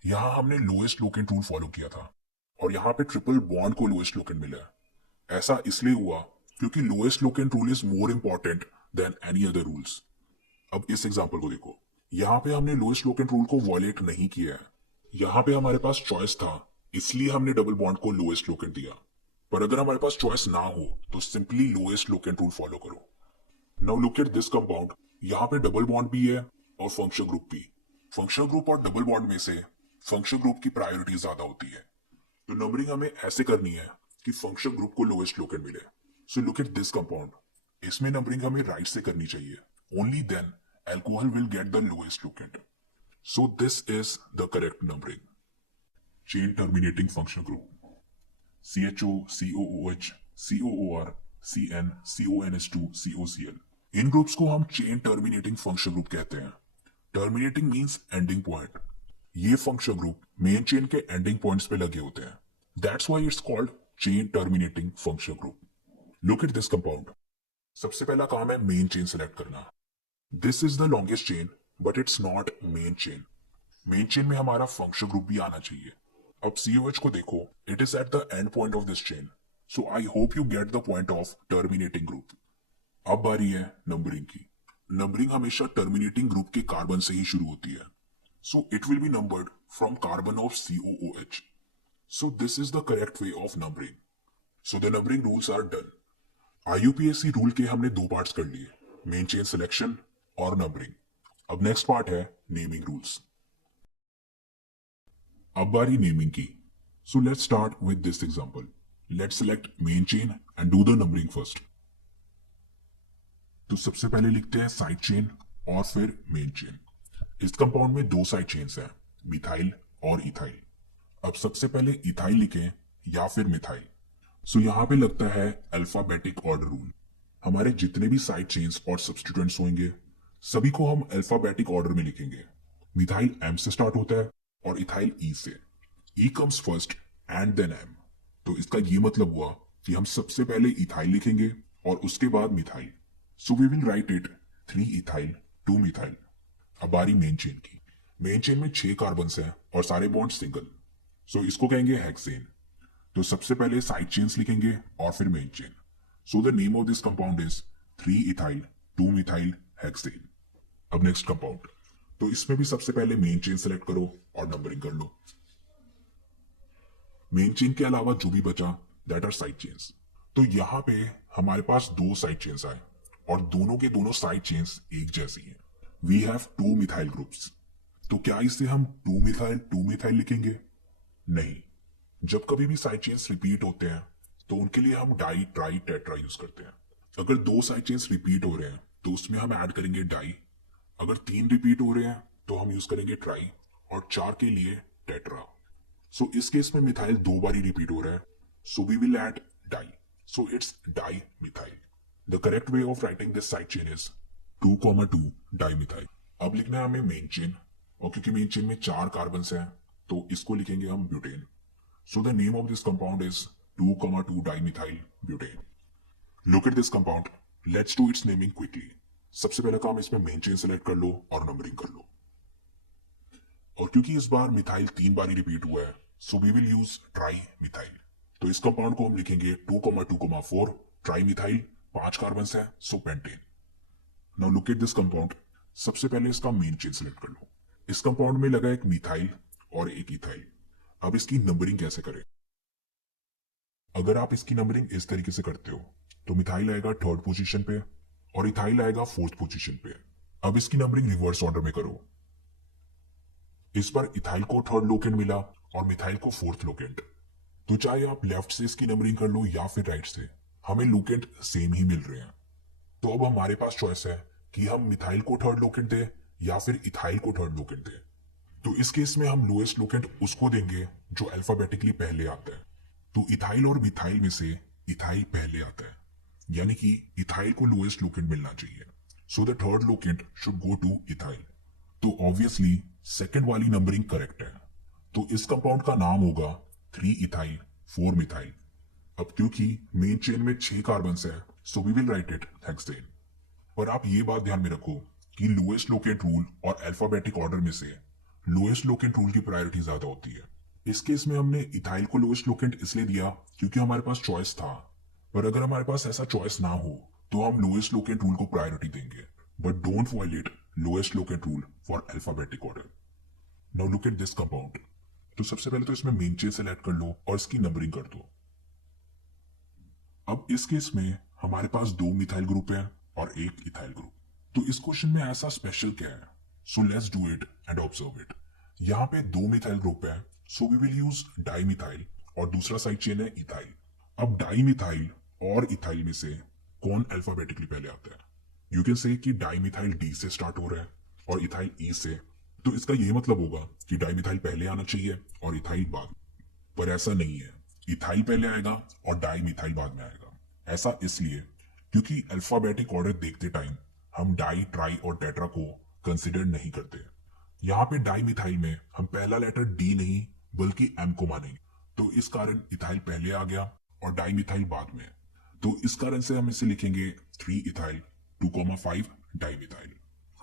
यहां हमने लोएस्ट लोकेंट रूल फॉलो किया था और यहां पे ट्रिपल बॉन्ड को लोएस्ट लोकेंट मिला है। ऐसा इसलिए हुआ क्योंकि lowest locant rule is more important than any other rules. अब इस एग्जांपल को देखो, यहां पे हमने लोएस्ट लोकेंट रूल को वॉलेट नहीं किया है। यहां पे हमारे पास चॉइस था, इसलिए हमने डबल बॉन्ड को लोएस्ट लोकेंट दिया। पर अगर हमारे पास चॉइस ना हो तो simply lowest locant rule follow करो। Now look at this compound. यहाँ पे डबल बॉन्ड भी है और फंक्शन ग्रुप भी। फंक्शन ग्रुप और डबल बॉन्ड में से फंक्शन ग्रुप की प्रायोरिटी ज्यादा होती है। तो नंबरिंग हमें ऐसे करनी है कि फंक्शन ग्रुप को लोएस्ट लोकेंट मिले। So look at this compound. इसमें नंबरिंग हमें राइट से करनी चाहिए। Only then alcohol will get the lowest locant. So this is the correct numbering. Chain terminating functional group. CHO, COOH, COOR, CN, CONH2, COCl. In groups को हम chain terminating functional group कहते हैं. Terminating means ending point. ये functional group main chain के ending points पे लगे होते हैं. That's why it's called chain terminating functional group. Look at this compound. सबसे पहला काम है मेन चेन सेलेक्ट करना. This is the longest chain but it's not main chain. Main chain में हमारा फंक्शनल ग्रुप भी आना चाहिए. अब COH को देखो, it is at the end point of this chain. So I hope you get the point of terminating group. अब बारी है नंबरिंग की. नंबरिंग हमेशा टर्मिनेटिंग ग्रुप के कार्बन से ही शुरू होती है. So it will be numbered from carbon of COOH. So this is the correct way of numbering. So the numbering rules are done. IUPAC rule के हमने दो पार्ट्स कर लिए, मेन चेन सिलेक्शन और नंबरिंग. अब नेक्स्ट पार्ट है naming rules. अब बारी नेमिंग की. So let's start with this example. Let's select main chain and do the numbering first. तो सबसे पहले लिखते हैं साइड चेन और फिर मेन चेन. इस कंपाउंड में दो साइड चेन्स हैं, मिथाइल और इथाइल. अब सबसे पहले इथाइल लिखें या फिर मिथाइल. सो यहां पे लगता है अल्फाबेटिक ऑर्डर रूल. हमारे जितने भी साइड चेन्स और सब्स्टिट्यूएंट्स होंगे सभी को हम अल्फाबेटिक ऑर्डर में लिखेंगे. मिथाइल M से स्टार्ट होता है और इथाइल E से. E comes first and then M. तो इसका ये मतलब हुआ कि हम सबसे पहले इथाइल लिखेंगे और उसके बाद methyl. So we will write it 3 ethyl 2 methyl. अब बारी मेन चेन की. मेन चेन में 6 कार्बन हैं और सारे बॉन्ड सिंगल. सो इसको कहेंगे हेक्सेन. तो सबसे पहले साइड चेन्स लिखेंगे और फिर main chain. So the name of this compound is 3 ethyl 2 methyl hexane. अब नेक्स्ट कंपाउंड. तो इसमें भी सबसे पहले मेन चेन सेलेक्ट करो और नंबरिंग कर लो. मेन चेन के अलावा जो भी बचा दैट आर साइड चेन्स. तो यहां पे हमारे पास दो साइड चेन्स आए और दोनों के दोनों साइड चेन्स एक जैसी हैं. We have 2 methyl groups. तो क्या इसे हम 2 मिथाइल लिखेंगे? नहीं. जब कभी भी साइड चेन्स रिपीट होते हैं तो उनके लिए हम डाई ट्राई टेट्रा यूज करते हैं. अगर दो साइड चेन्स रिपीट हो रहे हैं तो उसमें हम ऐड करेंगे डाई. अगर 3 रिपीट हो रहे हैं तो हम यूज करेंगे ट्राई और 4 के लिए टेट्रा. सो इस केस में मिथाइल 2 बार ही रिपीट हो रहा है. So we will add di. So it's di methyl. The correct way of writing this side chain is 2,2 di methyl. अब लिखना है हमें मेन चेन और क्योंकि मेन चेन में 4 कार्बन हैं तो इसको लिखेंगे हम butane. So the name of this compound is 2,2 dimethyl butane. Look at this compound. Let's do its naming quickly. सबसे पहला काम इसमें मेन चेन सेलेक्ट कर लो और नंबरिंग कर लो. और क्योंकि इस बार मिथाइल 3 बार ही रिपीट हुआ है so we will use tri methyl. तो इस कंपाउंड को हम लिखेंगे 2,2,4 ट्राई मिथाइल. 5 कार्बन है so pentane. Now look at this compound. सबसे पहले इसका मेन चेन सेलेक्ट कर लो. इस कंपाउंड में लगा एक मिथाइल और एक इथाइल. अब इसकी नंबरिंग कैसे करें? अगर आप इसकी नंबरिंग इस तरीके से करते हो तो मिथाइल आएगा 3rd पोजीशन पे और इथाइल आएगा 4th पोजीशन पे. अब इसकी नंबरिंग रिवर्स ऑर्डर में करो. इस बार इथाइल को 3rd लोकेंट मिला और मिथाइल को 4th लोकेंट. तो चाहे आप लेफ्ट से इसकी नंबरिंग कर लो या फिर राइट से, हमें लोकेंट सेम ही मिल रहे हैं. तो अब हमारे पास चॉइस है कि हम मिथाइल को 3rd लोकेंट दें या फिर इथाइल को 3rd लोकेंट दें. तो इस केस में हम लोएस्ट लोकेंट उसको देंगे जो अल्फाबेटिकली पहले आता है. तो इथाइल और मिथाइल में से इथाइल पहले आता है, यानी कि इथाइल को लोएस्ट लोकेंट मिलना चाहिए. So the 3rd locant should go two ethyl. तो ऑब्वियसली सेकंड वाली नंबरिंग करेक्ट है. तो इस कंपाउंड का नाम होगा 3 इथाइल 4 मिथाइल. अब क्योंकि मेन चेन में 6 कार्बन है so we will write it hexane. पर आप ये बात ध्यान में रखो कि लोएस्ट लोकेंट रूल और अल्फाबेटिक ऑर्डर में से लोएस्ट लोकेंट रूल की प्रायोरिटी ज्यादा होती है. इस केस में हमने इथाइल को लोएस्ट लोकेंट इसलिए दिया क्योंकि हमारे पास चॉइस था. पर अगर हमारे पास ऐसा चॉइस ना हो तो हम लोएस्ट लोकेंट रूल को प्रायोरिटी देंगे. But don't violate lowest locant rule for alphabetic order. Now look at this compound. तो सबसे पहले तो इसमें मेन चेन सेलेक्ट कर लो और इसकी नंबरिंग कर दो. अब इस केस में हमारे पास 2 मिथाइल ग्रुप है और 1 इथाइल ग्रुप. तो इस क्वेश्चन में ऐसा स्पेशल क्या है? So let's do it and observe it. यहाँ पे 2 मिथाइल ग्रुप है so we will use dimethyl और दूसरा साइड चेन है इथाइल. अब डाइमिथाइल और इथाइल में से कौन अल्फाबेटिकली पहले आता है? यू कैन से कि डाइमिथाइल डी से स्टार्ट हो रहा है और इथाइल ई से. तो इसका ये मतलब होगा कि डाइमिथाइल पहले आना चाहिए और इथाइल बाद में। पर ऐसा नहीं है, इथाइल पहले आएगा और डाइमिथाइल बाद में आएगा। ऐसा इसलिए क्योंकि अल्फाबेटिक ऑर्डर देखते टाइम हम डाई, ट्राई और टेट्रा को कंसिडर नहीं करते। यहाँ पे डाइमिथाइल में हम पहला लेटर डी नहीं बल्कि एम को मानेंगे, तो इस कारण इथाइल पहले आ गया और डाइमिथाइल बाद में। तो इस कारण से हम इसे लिखेंगे 3 इथाइल 2,5 डाइमिथाइल।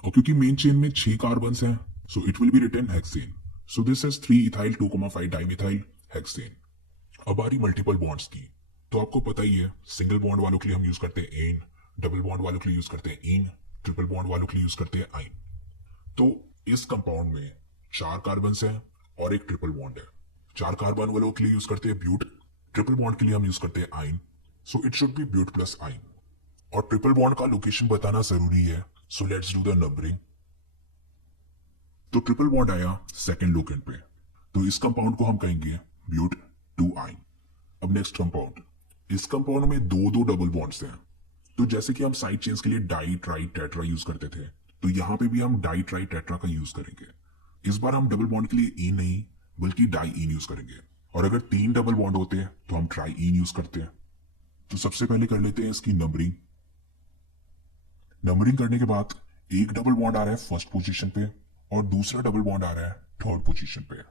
और क्योंकि मेन चेन में 6 कार्बन हैं, so it will be written hexane. So this is 3 ethyl 2,5 dimethyl hexane. अब आ रही मल्टीपल बॉन्ड्स की। तो आपको पता ही है, सिंगल बॉन्ड वालों के लिए हम यूज करते हैं एन, डबल बॉन्ड वालों के लिए यूज करते हैं इन, ट्रिपल बॉन्ड वालों के लिए यूज करते हैं आइन। तो इस कंपाउंड में 4 कार्बन हैं और एक ट्रिपल बॉन्ड है। 4 कार्बन वालों के लिए यूज करते हैं ब्यूट, ट्रिपल बॉन्ड के लिए हम यूज करते हैं yne. So it should be but plus yne. और ट्रिपल बॉन्ड का लोकेशन बताना जरूरी है, so let's do the numbering. तो ट्रिपल बॉन्ड आया सेकेंड लोकेंट पे, तो इस कंपाउंड को हम कहेंगे ब्यूट 2 आइन। अब नेक्स्ट कंपाउंड, इस कंपाउंड में दो डबल बॉन्ड्स हैं। तो जैसे कि हम साइड चेन्स के लिए डाई, ट्राई, टेट्रा यूज करते थे, तो यहाँ पे भी हम डाई, ट्राई, टेट्रा का यूज करेंगे। इस बार हम डबल बॉन्ड के लिए इन नहीं बल्कि डाई इन यूज करेंगे। और अगर 3 डबल बॉन्ड होते हैं तो हम ट्राई इन यूज करते हैं। तो सबसे पहले कर लेते हैं इसकी नंबरिंग। नंबरिंग करने के बाद एक डबल बॉन्ड आ रहा है फर्स्ट पोजीशन पे और दूसरा डबल बॉन्ड आ रहा है थर्ड पोजीशन पे।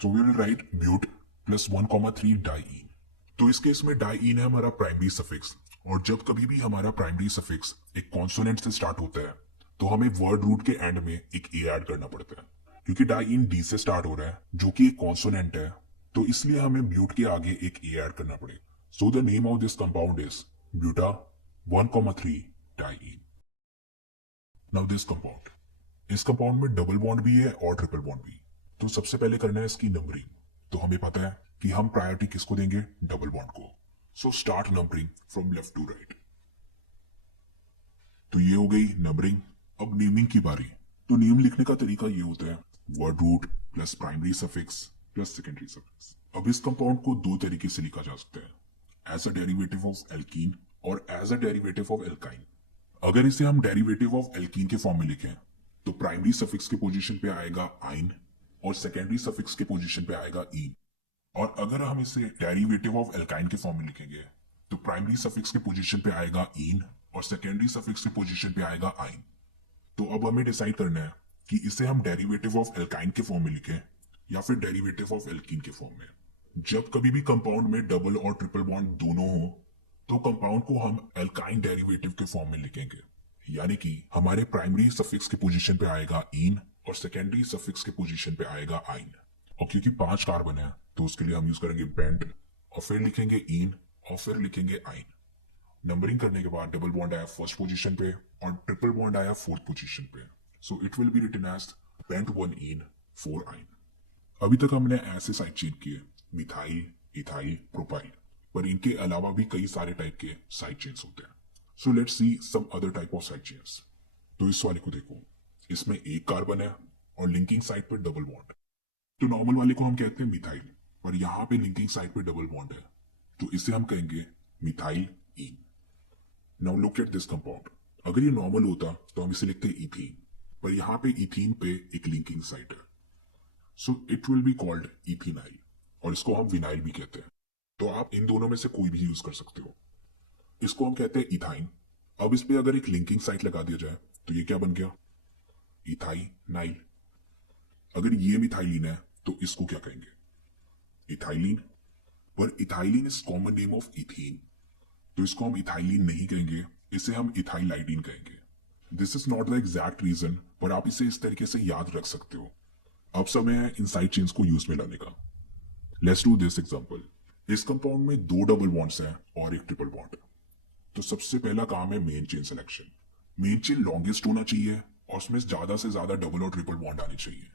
तो we will write but plus 1,3 di ene. तो इस केस में डाई इन है हमारा प्राइमरी सफिक्स, और जब कभी भी हमारा प्राइमरी सफिक्स एक कॉन्सोनेंट से स्टार्ट होता है तो हमें वर्ड रूट के एंड में एक ए ऐड करना पड़ता है। क्योंकि डाई इन डी से स्टार्ट हो रहा है जो कि एक कॉन्सोनेंट है, तो इसलिए हमें ब्यूट के आगे एक ए ऐड करना पड़ेगा। So the name of this compound is buta 1,3 di ene. Now this compound, इस कंपाउंड में डबल बॉन्ड भी है और ट्रिपल बॉन्ड भी। तो सबसे पहले करना है इसकी नंबरिंग। तो हमें पता है कि हम प्रायोरिटी किसको देंगे, डबल बॉन्ड को। So start numbering from left to right. तो ये हो गई नंबरिंग। अब नेमिंग की बारी। तो नेम लिखने का तरीका ये होता है word root plus primary suffix plus secondary suffix. अब इस कंपाउंड को दो तरीके से लिखा जा सकता है, as a derivative of alkene और as a derivative of alkyne. अगर इसे हम डेरिवेटिव ऑफ एल्कीन के फॉर्म में लिखें तो प्राइमरी सफिक्स के पोजीशन पे आएगा आइन और सेकेंडरी सफिक्स के पोजीशन पे आएगा इन। और अगर हम इसे डेरिवेटिव ऑफ एल्काइन के फॉर्म में लिखेंगे तो प्राइमरी सफिक्स के पोजीशन पे आएगा इन और सेकेंडरी सफिक्स के पोजीशन पे आएगा आइन। तो अब हमें डिसाइड करना है कि इसे हम डेरिवेटिव ऑफ एल्काइन के फॉर्म में लिखें या फिर डेरिवेटिव ऑफ एल्कीन के फॉर्म में। जब कभी भी कंपाउंड में डबल और ट्रिपल बॉन्ड दोनों हो तो कंपाउंड को हम एल्काइन डेरिवेटिव के फॉर्म में लिखेंगे, यानी कि हमारे प्राइमरी सफिक्स के पोजीशन पे आएगा इन और सेकेंडरी सफिक्स के पोजीशन पे आएगा आइन। और क्योंकि 5 कार्बन है तो उसके लिए हम यूज करेंगे बेंट और फिर लिखेंगे इन और फिर लिखेंगे आइन। नंबरिंग करने के बाद डबल बॉन्ड आया फर्स्ट पोजीशन पे और ट्रिपल बॉन्ड आया फोर्थ पोजीशन पे। So it will be written as bent 1 ene 4 yne. अभी तक हमने ऐसे साइड चेन किए मिथाइल, इथाइल, प्रोपाइल, पर इनके अलावा भी कई सारे टाइप के साइड चेन्स होते हैं। So let's see some other type of side chains. तो इस वाले को देखो, इसमें एक कार्बन है और लिंकिंग साइड पर डबल बॉन्ड। तो नॉर्मल वाले को हम कहते हैं मिथाइल, पर यहाँ पे लिंकिंग साइड पे डबल बॉन्ड है, तो इसे हम कहेंगे methyl in. Now look at this compound. अगर ये नॉर्मल होता तो हम इसे लिखते इथीन, पर यहाँ पे इथीन पे एक लिंकिंग साइट है, so it will be called ethenyl, और इसको हम विनाइल भी कहते हैं। तो आप इन दोनों में से कोई भी यूज कर सकते हो। इसको हम कहते हैं इथाइन। अब इस पे अगर एक लिंकिंग साइट लगा दिया जाए तो ये क्या बन गया, इथाइनाइल। अगर ये मिथाइलिन है तो इसको क्या कहेंगे, इथाइलिन। पर ethylene is common name of ethene, तो इसको हम इथाइलिन नहीं कहेंगे, इसे हम इथाइलाइडिन कहेंगे। This is not the exact reason, पर आप इसे इस तरीके से याद रख सकते हो। अब समय है इन साइड चेन्स को यूज में लाने का। Let's do this example. इस कंपाउंड में 2 डबल बॉन्ड्स हैं और एक ट्रिपल बॉन्ड। तो सबसे पहला काम है main chain selection. Main chain longest होना चाहिए और उसमें ज्यादा से ज्यादा डबल और ट्रिपल बॉन्ड आने चाहिए।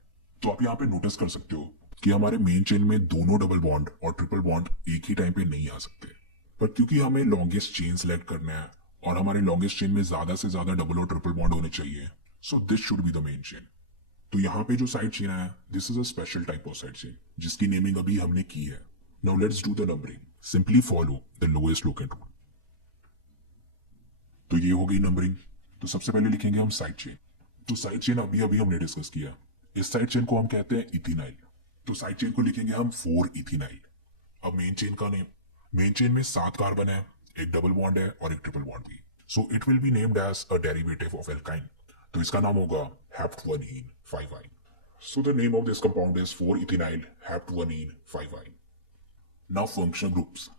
तो आप यहाँ पे नोटिस कर सकते हो कि हमारे मेन चेन में दोनों डबल बॉन्ड और ट्रिपल बॉन्ड एक ही टाइम पे नहीं आ सकते, पर क्योंकि हमें लॉन्गेस्ट चेन सेलेक्ट करना है और हमारे लॉन्गेस्ट चेन में ज्यादा से ज्यादा डबल और ट्रिपल बॉन्ड होने चाहिए, so this should be the main chain. तो यहाँ पे जो साइड चेन है this is a special type of side chain जिसकी नेमिंग अभी हमने की है। Now let's do the numbering. Simply follow the lowest locant rule. तो ये हो गई नंबरिंग। तो सबसे पहले लिखेंगे हम साइड चेन। तो साइड चेन अभी अभी हमने डिस्कस किया, इस साइड चेन को हम कहते हैं इथिनाइल। तो साइड चेन को लिखेंगे हम 4 इथिनाइल। अब मेन चेन का नेम, मेन चेन में 7 कार्बन है, एक डबल बॉन्ड है और एक ट्रिपल बॉन्ड भी। So it will be named as a derivative of alkyne. तो इसका नाम होगा हेप्टवनीन 5-ine। So the name of this compound is 4 ethynyl हेप्टवनीन 5-ine। Now functional groups.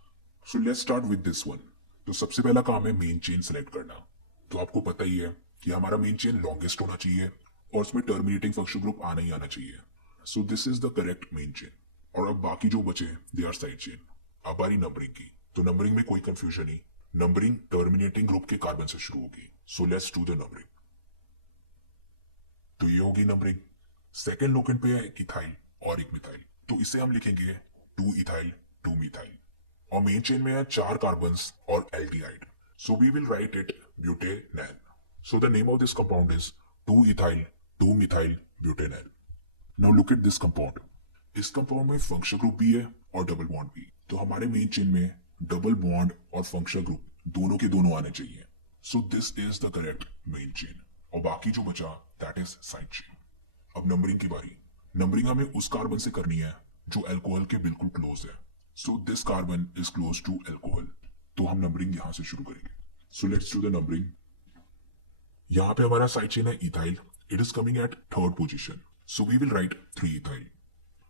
So let's start with this one. तो सबसे पहला काम है मेन चेन सेलेक्ट करना। तो आपको पता ही है कि हमारा मेन चेन लॉन्गेस्ट होना चाहिए और उसमें टर्मिनेटिंग फंक्शनल ग्रुप आना ही आना चाहिए। So this is the correct main chain. और अब बाकी जो बचे दे आर साइड चेन। अब आ रही नंबरिंग की। तो नंबरिंग में कोई कंफ्यूजन नहीं, नंबरिंग टर्मिनेटिंग ग्रुप के कार्बन से शुरू होगी। So let's do the numbering. तो ये होगी नंबरिंग। सेकेंड लोकेंट पे है एक इथाइल और एक मिथाइल, तो इसे हम लिखेंगे 2 इथाइल 2 मिथाइल। और मेन चेन में है 4 कार्बन्स और aldehyde, so we will write it butanol. So the name of this compound is 2 ethyl 2 methyl butanol. Now look at this compound. इस कंपाउंड में फंक्शनल ग्रुप भी है और डबल बॉन्ड भी। तो हमारे मेन चेन में डबल बॉन्ड और फंक्शनल ग्रुप दोनों के दोनों आने चाहिए। So this is the correct main chain. और बाकी जो बचा दैट इज साइड चेन। अब नंबरिंग की बारी। नंबरिंग हमें उस कार्बन से करनी है जो अल्कोहल के बिल्कुल क्लोज है। So this carbon is close to alcohol. तो हम नंबरिंग यहां से शुरू करेंगे। So let's do the numbering. यहां पे हमारा साइड चेन है ethyl, it is coming at third position. So we will write 3 ethyl.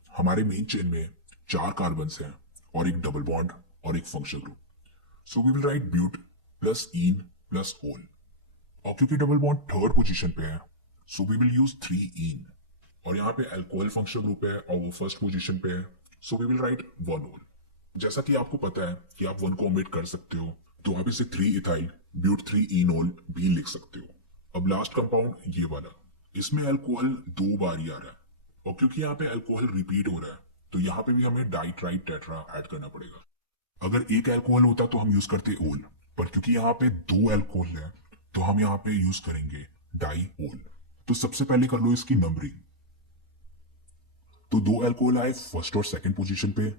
हमारे मेन चेन में 4 कार्बन्स हैं और एक डबल बॉन्ड और एक functional group. So we will write but plus ene plus ol. और क्योंकि डबल बॉन्ड थर्ड पोजीशन पे है so we will use 3 ene. और यहाँ पे अल्कोहल फंक्शनल ग्रुप है और वो फर्स्ट पोजीशन पे है, सो वी विल राइट 1 ओल। जैसा कि आपको पता है कि आप 1 को ओमिट कर सकते हो, तो आप इसे 3 इथाइल ब्यूट 3 इनोल भी लिख सकते हो। अब लास्ट कंपाउंड ये वाला, इसमें अल्कोहल 2 बार ही आ रहा है और क्योंकि यहाँ पे अल्कोहल रिपीट हो रहा है तो यहाँ पे भी हमें डाइट्राइट टेट्रा ऐड करना पड़ेगा। अगर एक अल्कोहल होता तो हम यूज करते ओल, पर क्योंकि यहाँ पे 2 अल्कोहल है तो हम यहाँ पे यूज करेंगे डाई ओल। तो सबसे पहले कर लो इसकी नंबरिंग। तो 2 अल्कोहल आए फर्स्ट और सेकंड पोजीशन पे,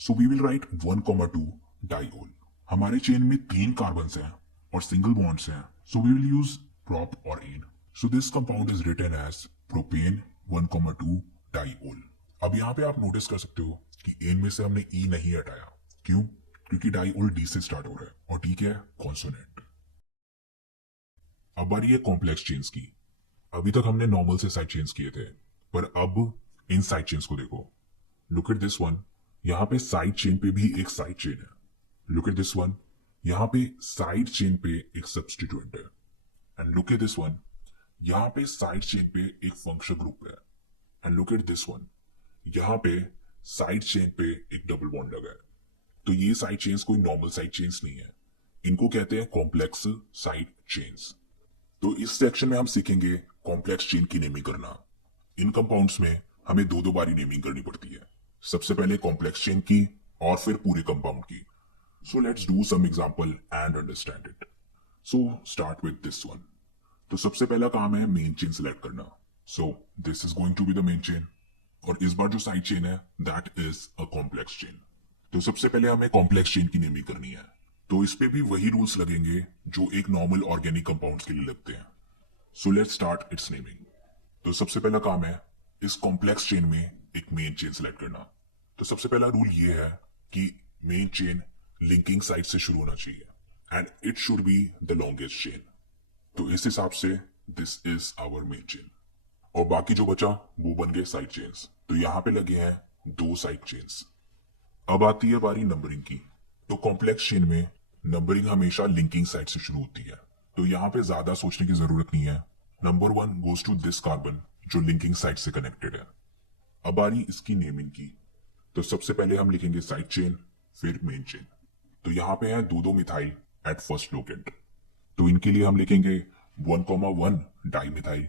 so we will write 1,2 diol. हमारे चेन में 3 कार्बन्स हैं और सिंगल बॉन्ड्स हैं, so we will use prop और ane. So this compound is written as propane 1,2 diol. अब यहाँ पे आप नोटिस कर सकते हो कि एन में से हमने ई नहीं हटाया। क्यों? क्योंकि डाईओल डी से स्टार्ट हो रहा है और डी क्या है? कॉन्सोनेंट। अब बारी है कॉम्प्लेक्स चेन्स की। अभी तक हमने नॉर्मल से साइड चेन्स किए थे, पर अब इन साइड चेन्स को देखो। Look at this one. यहाँ पे साइड चेन पे भी एक साइड चेन है। Look at this one. यहाँ पे साइड चेन पे एक सब्स्टिट्यूएंट है। And look at this one. यहाँ पे साइड चेन पे एक फंक्शनल ग्रुप है। And look at this one. यहाँ पे साइड चेन पे एक डबल बॉन्ड लगा है। तो ये साइड चेन्स कोई नॉर्मल साइड चेन्स नहीं है, इनको कहते हैं कॉम्प्लेक्स साइड चेन्स। तो इस सेक्शन में हम सीखेंगे कॉम्प्लेक्स चेन की नेमिंग करना। इन कंपाउंड्स में हमें 2 बारी नेमिंग करनी पड़ती है, सबसे पहले कॉम्प्लेक्स चेन की और फिर पूरे कंपाउंड की। So let's do some example and understand it. So start with this one. तो सबसे पहला काम है मेन चेन सेलेक्ट करना। So this is going to be the main chain और इस बार जो साइड चेन है that is a complex chain. तो सबसे पहले हमें कॉम्प्लेक्स चेन की नेमिंग करनी है। तो इस पे भी वही रूल्स लगेंगे जो एक नॉर्मल ऑर्गेनिक कंपाउंड्स के लिए लगते हैं। So let's start it's naming. तो सबसे पहला काम है इस कॉम्प्लेक्स चेन में एक मेन चेन सेलेक्ट करना। तो सबसे पहला रूल ये है कि मेन चेन लिंकिंग साइड से शुरू होना चाहिए and it should be the longest chain. तो इस हिसाब से this is our main chain. और बाकी जो बचा वो बन गए साइड चेन्स। तो यहां पे लगे हैं 2 साइड चेन्स। अब आती है बारी नंबरिंग की। तो कॉम्प्लेक्स चेन में नंबरिंग हमेशा लिंकिंग साइड से शुरू होती है, तो यहां पे ज्यादा सोचने की जरूरत नहीं है। Number 1 goes to this carbon जो लिंकिंग साइड से कनेक्टेड है। अब आ रही इसकी नेमिंग की। तो सबसे पहले हम लिखेंगे साइड चेन फिर मेन चेन। तो यहां पे है 2 मिथाइल एट फर्स्ट लोकेंट, तो इनके लिए हम लिखेंगे 1,1 डाई मिथाइल।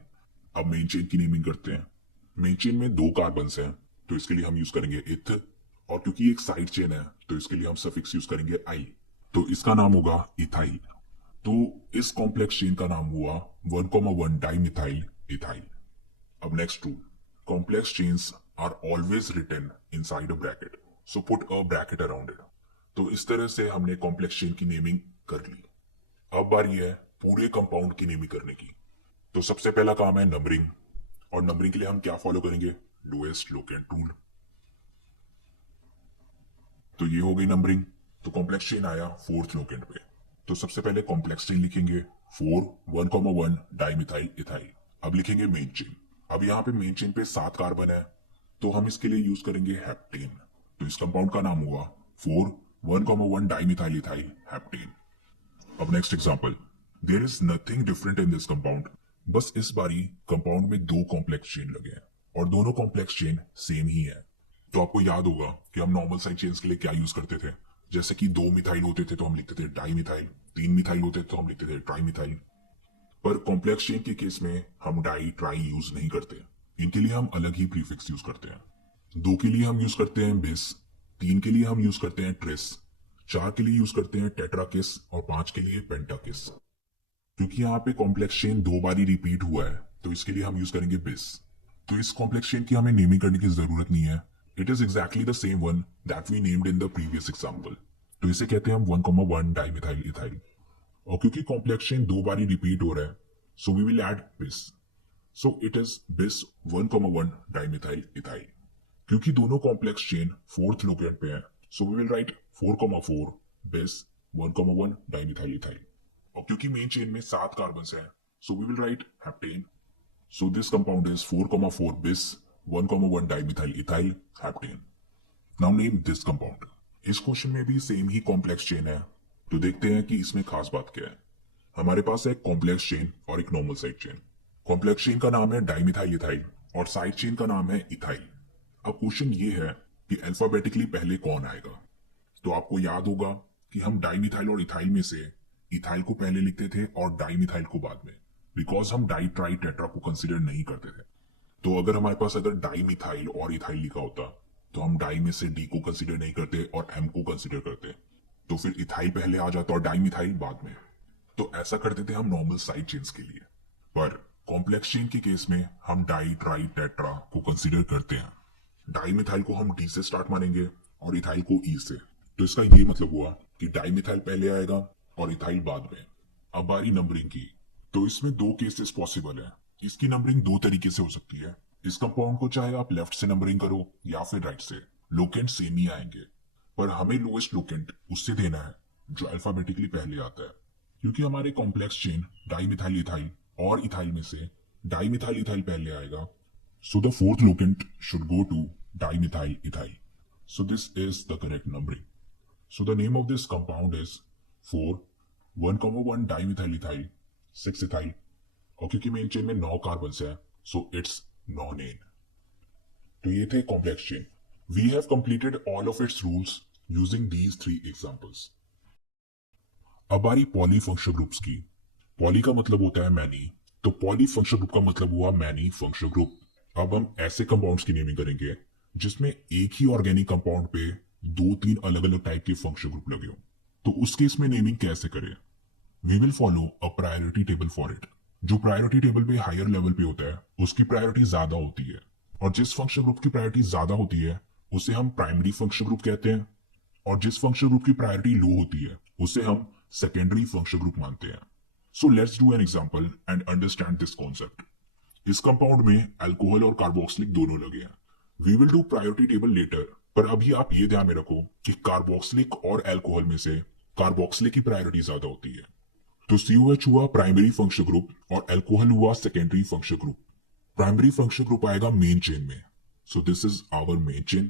अब मेन चेन की नेमिंग करते हैं। मेन चेन में 2 कार्बन्स हैं तो इसके लिए हम यूज करेंगे इथ, और क्योंकि एक साइड चेन है तो इसके लिए हम सफिक्स यूज करेंगे आई, तो इसका नाम होगा इथाइल। तो इस कॉम्प्लेक्स चेन का नाम हुआ 1,1 डाई मिथाइल इथाइल। अब next rule, complex chains are always written inside a bracket, so put a bracket around it. तो इस तरह से हमने कॉम्प्लेक्स चेन की नेमिंग कर ली। अब बारी है पूरे कंपाउंड की नेमिंग करने की। तो सबसे पहला काम है नंबरिंग। और नंबरिंग के लिए हम क्या फॉलो करेंगे, लोएस्ट लोकेंट रूल। तो ये हो गई नंबरिंग। तो कॉम्प्लेक्स चेन आया फोर्थ लोकेंट पे। तो सबसे पहले कॉम्प्लेक्स चेन लिखेंगे 4 1,1 डाइमिथाइल इथाइल। अब लिखेंगे मेन चेन। अब यहाँ पे मेन चेन पे 7 कार्बन है, तो हम इसके लिए यूज करेंगे हेप्टेन। तो इस कंपाउंड का नाम हुआ 4 1,1 डाइमिथाइल इथाइल हेप्टेन। अब next example, there is nothing different in this compound. बस इस बारी कंपाउंड में 2 कॉम्प्लेक्स चेन लगे हैं और दोनों कॉम्प्लेक्स चेन सेम ही है। तो आपको याद होगा कि हम नॉर्मल साइड चेन्स के लिए क्या यूज करते थे। जैसे कि 2 मिथाइल होते थे तो हम लिखते थे डाई मिथाइल, 3 मिथाइल होते थे तो हम लिखते थे ट्राई मिथाइल। पर कॉम्प्लेक्स चेन के केस में हम डाई ट्राई यूज नहीं करते, इनके लिए हम अलग ही प्रीफिक्स यूज करते हैं। 2 के लिए हम यूज करते हैं बिस, 3 के लिए हम यूज करते हैं ट्रिस, 4 के लिए यूज करते हैं टेट्राकिस और 5 के लिए पेंटाकिस। क्योंकि यहाँ पे कॉम्प्लेक्स चेन 2 बार ही रिपीट हुआ है तो इसके लिए हम यूज करेंगे बिस। तो इस कॉम्प्लेक्स चेन की हमें नेमिंग करने की जरूरत नहीं है, it is exactly the same one that we named in the previous example. तो इसे कहते हैं हम 1,1 डाइमिथाइल इथाइल। और क्योंकि कॉम्प्लेक्स चेन 2 बार ही रिपीट हो रहा है सो वी विल ऐड बिस। सो इट इज बिस 1,1 डाइमिथाइल इथाइल। क्योंकि दोनों कॉम्प्लेक्स चेन फोर्थ लोकेंट पे है सो वी विल राइट 4,4 बिस 1,1 डाइमिथाइल इथाइल। और क्योंकि मेन चेन में 7 कार्बन्स हैं so we will write heptane. So this compound is 4,4 bis 1,1 dimethyl ethyl heptane. Now name this compound. इस क्वेश्चन में भी सेम ही कॉम्प्लेक्स चेन है, तो देखते हैं कि इसमें खास बात क्या है। हमारे पास है कॉम्प्लेक्स चेन और एक normal side chain. Complex chain का नाम है डाइमिथाइल इथाइल और साइड चेन का नाम है इथाइल। अब क्वेश्चन ये है कि अल्फाबेटिकली पहले कौन आएगा। तो आपको याद होगा कि हम डाइमिथाइल और इथाइल में से इथाइल को पहले लिखते थे और डाइमिथाइल को बाद में, बिकॉज हम डाई ट्राई टेट्रा को कंसिडर नहीं करते थे। तो अगर हमारे पास अगर डाइमिथाइल और इथाइल लिखा होता तो हम डाई में से डी को कंसिडर नहीं करते और एम को कंसिडर करते, तो फिर इथाइल पहले आ जाता और डाइमिथाइल बाद में। तो ऐसा करते थे हम नॉर्मल साइड चेन्स के लिए। पर कॉम्प्लेक्स चेन के केस में हम डाई ट्राई टेट्रा को कंसिडर करते हैं। डाइमिथाइल को हम डी से स्टार्ट मानेंगे और इथाइल को ई से। तो इसका ये मतलब हुआ कि डाइमिथाइल पहले आएगा और इथाइल बाद में। अब बारी नंबरिंग की। तो इसमें 2 केसेस पॉसिबल है। इसकी नंबरिंग 2 तरीके से हो सकती है। इस कंपाउंड को चाहे आप लेफ्ट से नंबरिंग करो या फिर राइट से, लोकेंट सेम ही आएंगे। पर हमें लोएस्ट लोकेंट उससे देना है जो अल्फाबेटिकली पहले आता है। क्योंकि हमारे कॉम्प्लेक्स चेन डाइमिथाइल इथाइल और इथाइल में से डाइमिथाइल इथाइल पहले आएगा, so the fourth locant should go to dimethyl ethyl. So this is the correct numbering. So the name of this compound is 4 1,1 dimethyl ethyl 6 ethyl। और क्योंकि main chain में 9 carbon है so it's nonane। तो ये थे complex chain. We have completed all of its rules using these 3 examples। अब बारी poly functional groups की। पॉली का मतलब होता है मैनी, तो पॉली फंक्शनल ग्रुप का मतलब हुआ मैनी फंक्शनल ग्रुप। अब हम ऐसे कंपाउंड्स की नेमिंग करेंगे जिसमें एक ही ऑर्गेनिक कंपाउंड पे 2-3 अलग अलग टाइप के फंक्शनल ग्रुप लगे हो। तो उस केस में नेमिंग कैसे करें। We will follow a priority table for it. जो प्रायोरिटी टेबल पे हायर लेवल पे होता है उसकी प्रायोरिटी ज्यादा होती है, और जिस फंक्शनल ग्रुप की प्रायोरिटी ज्यादा होती है उसे हम प्राइमरी फंक्शनल ग्रुप कहते हैं, और जिस फंक्शनल ग्रुप की प्रायोरिटी लो होती है उसे हम सेकेंडरी फंक्शनल ग्रुप मानते हैं। So let's do an example and understand this concept. इस कंपाउंड में अल्कोहल और कार्बोक्सिलिक दोनों लगे हैं। We will do priority table later, पर अभी आप ये ध्यान में रखो कि कार्बोक्सिलिक और अल्कोहल में से कार्बोक्सिलिक की प्रायोरिटी ज्यादा होती है। तो COH हुआ प्राइमरी फंक्शनल ग्रुप और अल्कोहल हुआ secondary functional group. Primary functional group आएगा मेन चेन में, so this is our main chain.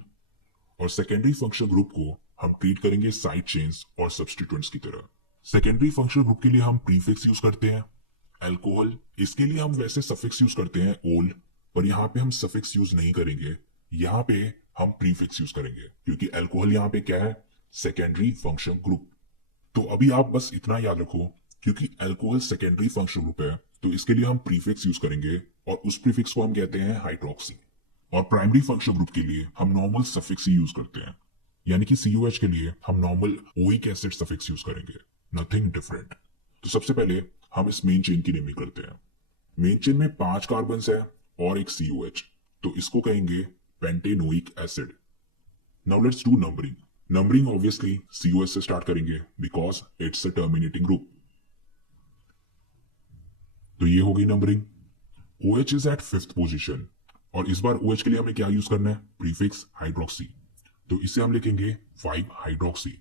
और सेकेंडरी फंक्शनल ग्रुप को हम ट्रीट करेंगे साइड चेन्स और सब्स्टिट्यूएंट्स की तरह। सेकेंडरी फंक्शनल ग्रुप के लिए हम प्रीफिक्स यूज करते हैं अल्कोहल। इसके लिए हम वैसे सफिक्स यूज करते हैं ओल, पर यहाँ पे हम सफिक्स यूज नहीं करेंगे, यहाँ पे हम प्रीफिक्स यूज करेंगे क्योंकि अल्कोहल यहाँ पे क्या है, सेकेंडरी फंक्शनल ग्रुप। तो अभी आप बस इतना याद रखो, क्योंकि अल्कोहल सेकेंडरी फंक्शनल ग्रुप है तो इसके लिए हम प्रीफिक्स यूज करेंगे और उस प्रीफिक्स को हम कहते हैं हाइड्रोक्सी। और प्राइमरी फंक्शनल ग्रुप के लिए हम नॉर्मल सफिक्स ही यूज करते हैं, यानी कि COH के लिए हम normal oic acid suffix use करेंगे, नथिंग डिफरेंट। तो सबसे पहले हम इस मेन चेन की नेमिंग करते हैं। मेन चेन में 5 कार्बन है और एक COH, तो इसको कहेंगे pentanoic acid. Now let's do numbering. Numbering obviously COH से स्टार्ट करेंगे because it's a terminating group. तो ये हो गई numbering. OH is at 5th position, और इस बार OH के लिए हमें क्या यूज करना है, प्रीफिक्स हाइड्रोक्सी। तो इसे हम लिखेंगे 5 हाइड्रोक्सी।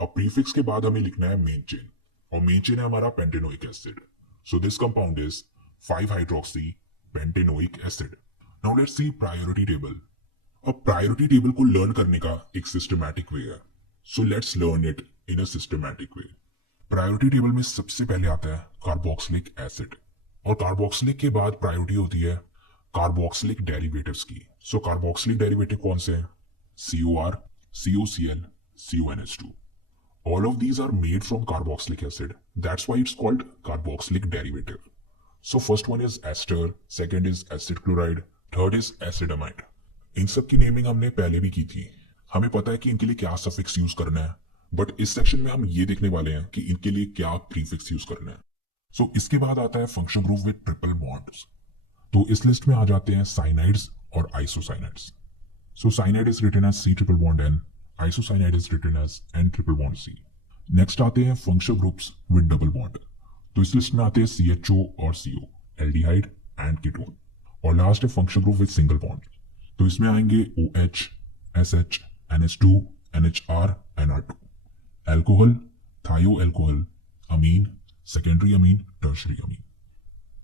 अब प्रीफिक्स के बाद हमें लिखना है मेन चेन, और मेन चेन है हमारा pentanoic acid. So this compound is 5 hydroxy pentanoic acid. Now let's C priority table. अब प्रायोरिटी टेबल को लर्न करने का एक सिस्टमैटिक वे है, so let's learn it in a systematic way. Priority table में सबसे पहले आता है कार्बोक्सिलिक एसिड, और कार्बोक्सिलिक के बाद प्रायोरिटी होती है कार्बोक्सिलिक डेरिवेटिव्स की। सो कार्बोक्सिलिक डेरिवेटिव कौन से हैं, COR, COCl, CONH2। All of these are made from carboxylic acid. That's why it's called carboxylic derivative. So first one is ester, second is acid chloride, third is acidamide. इन सब की naming हमने पहले भी की थी, हमें पता है कि इनके लिए क्या सफिक्स यूज करना है, बट इस सेक्शन में हम ये देखने वाले हैं कि इनके लिए क्या प्रीफिक्स यूज करना है। सो इसके बाद आता है function group with triple bonds. तो इस लिस्ट में आ जाते हैं साइनाइड्स और isocyanides. So cyanide is written as C triple bond N, isocyanide is written as N triple bond C। Next आते हैं functional groups with double bond. तो इस लिस्ट में आते हैं CHO और CO, एल्डिहाइड एंड कीटोन। और लास्ट है functional group with single bond. तो इसमें आएंगे OH, SH, NH2, NHR, NR2, alcohol, thio alcohol, amine, secondary amine, tertiary amine.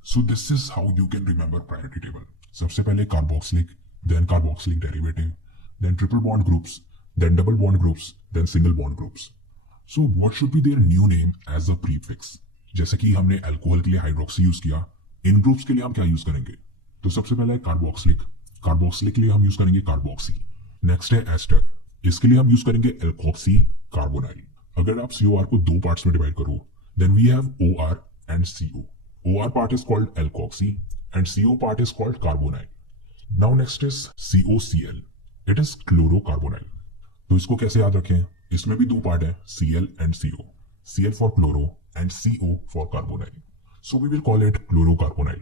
So this is how you can remember priority table. सबसे पहले carboxylic, then carboxylic derivative, then triple bond groups, then double bond groups, then single bond groups. So what should be there new name as a prefix. जैसे कि हमने alcohol के लिए hydroxy use किया, इन groups के लिए हम क्या यूज करेंगे। तो सबसे पहले है कार्बोक्सिलिक, कार्बोक्सिलिक के लिए हम यूज करेंगे कार्बोक्सी। नेक्स्ट है एस्टर, इसके लिए हम यूज करेंगे एल्कोक्सी कार्बोनाइल। अगर आप COR को दो पार्ट्स में डिवाइड करो, then we have OR and CO। OR part is called alkoxy and CO part is called carbonyl. Now next is COCl. It is chlorocarbonyl. तो इसको कैसे याद रखें, इसमें भी दो पार्ट है, Cl and CO. Cl for chloro and CO for carbonyl. So we will call it chlorocarbonyl.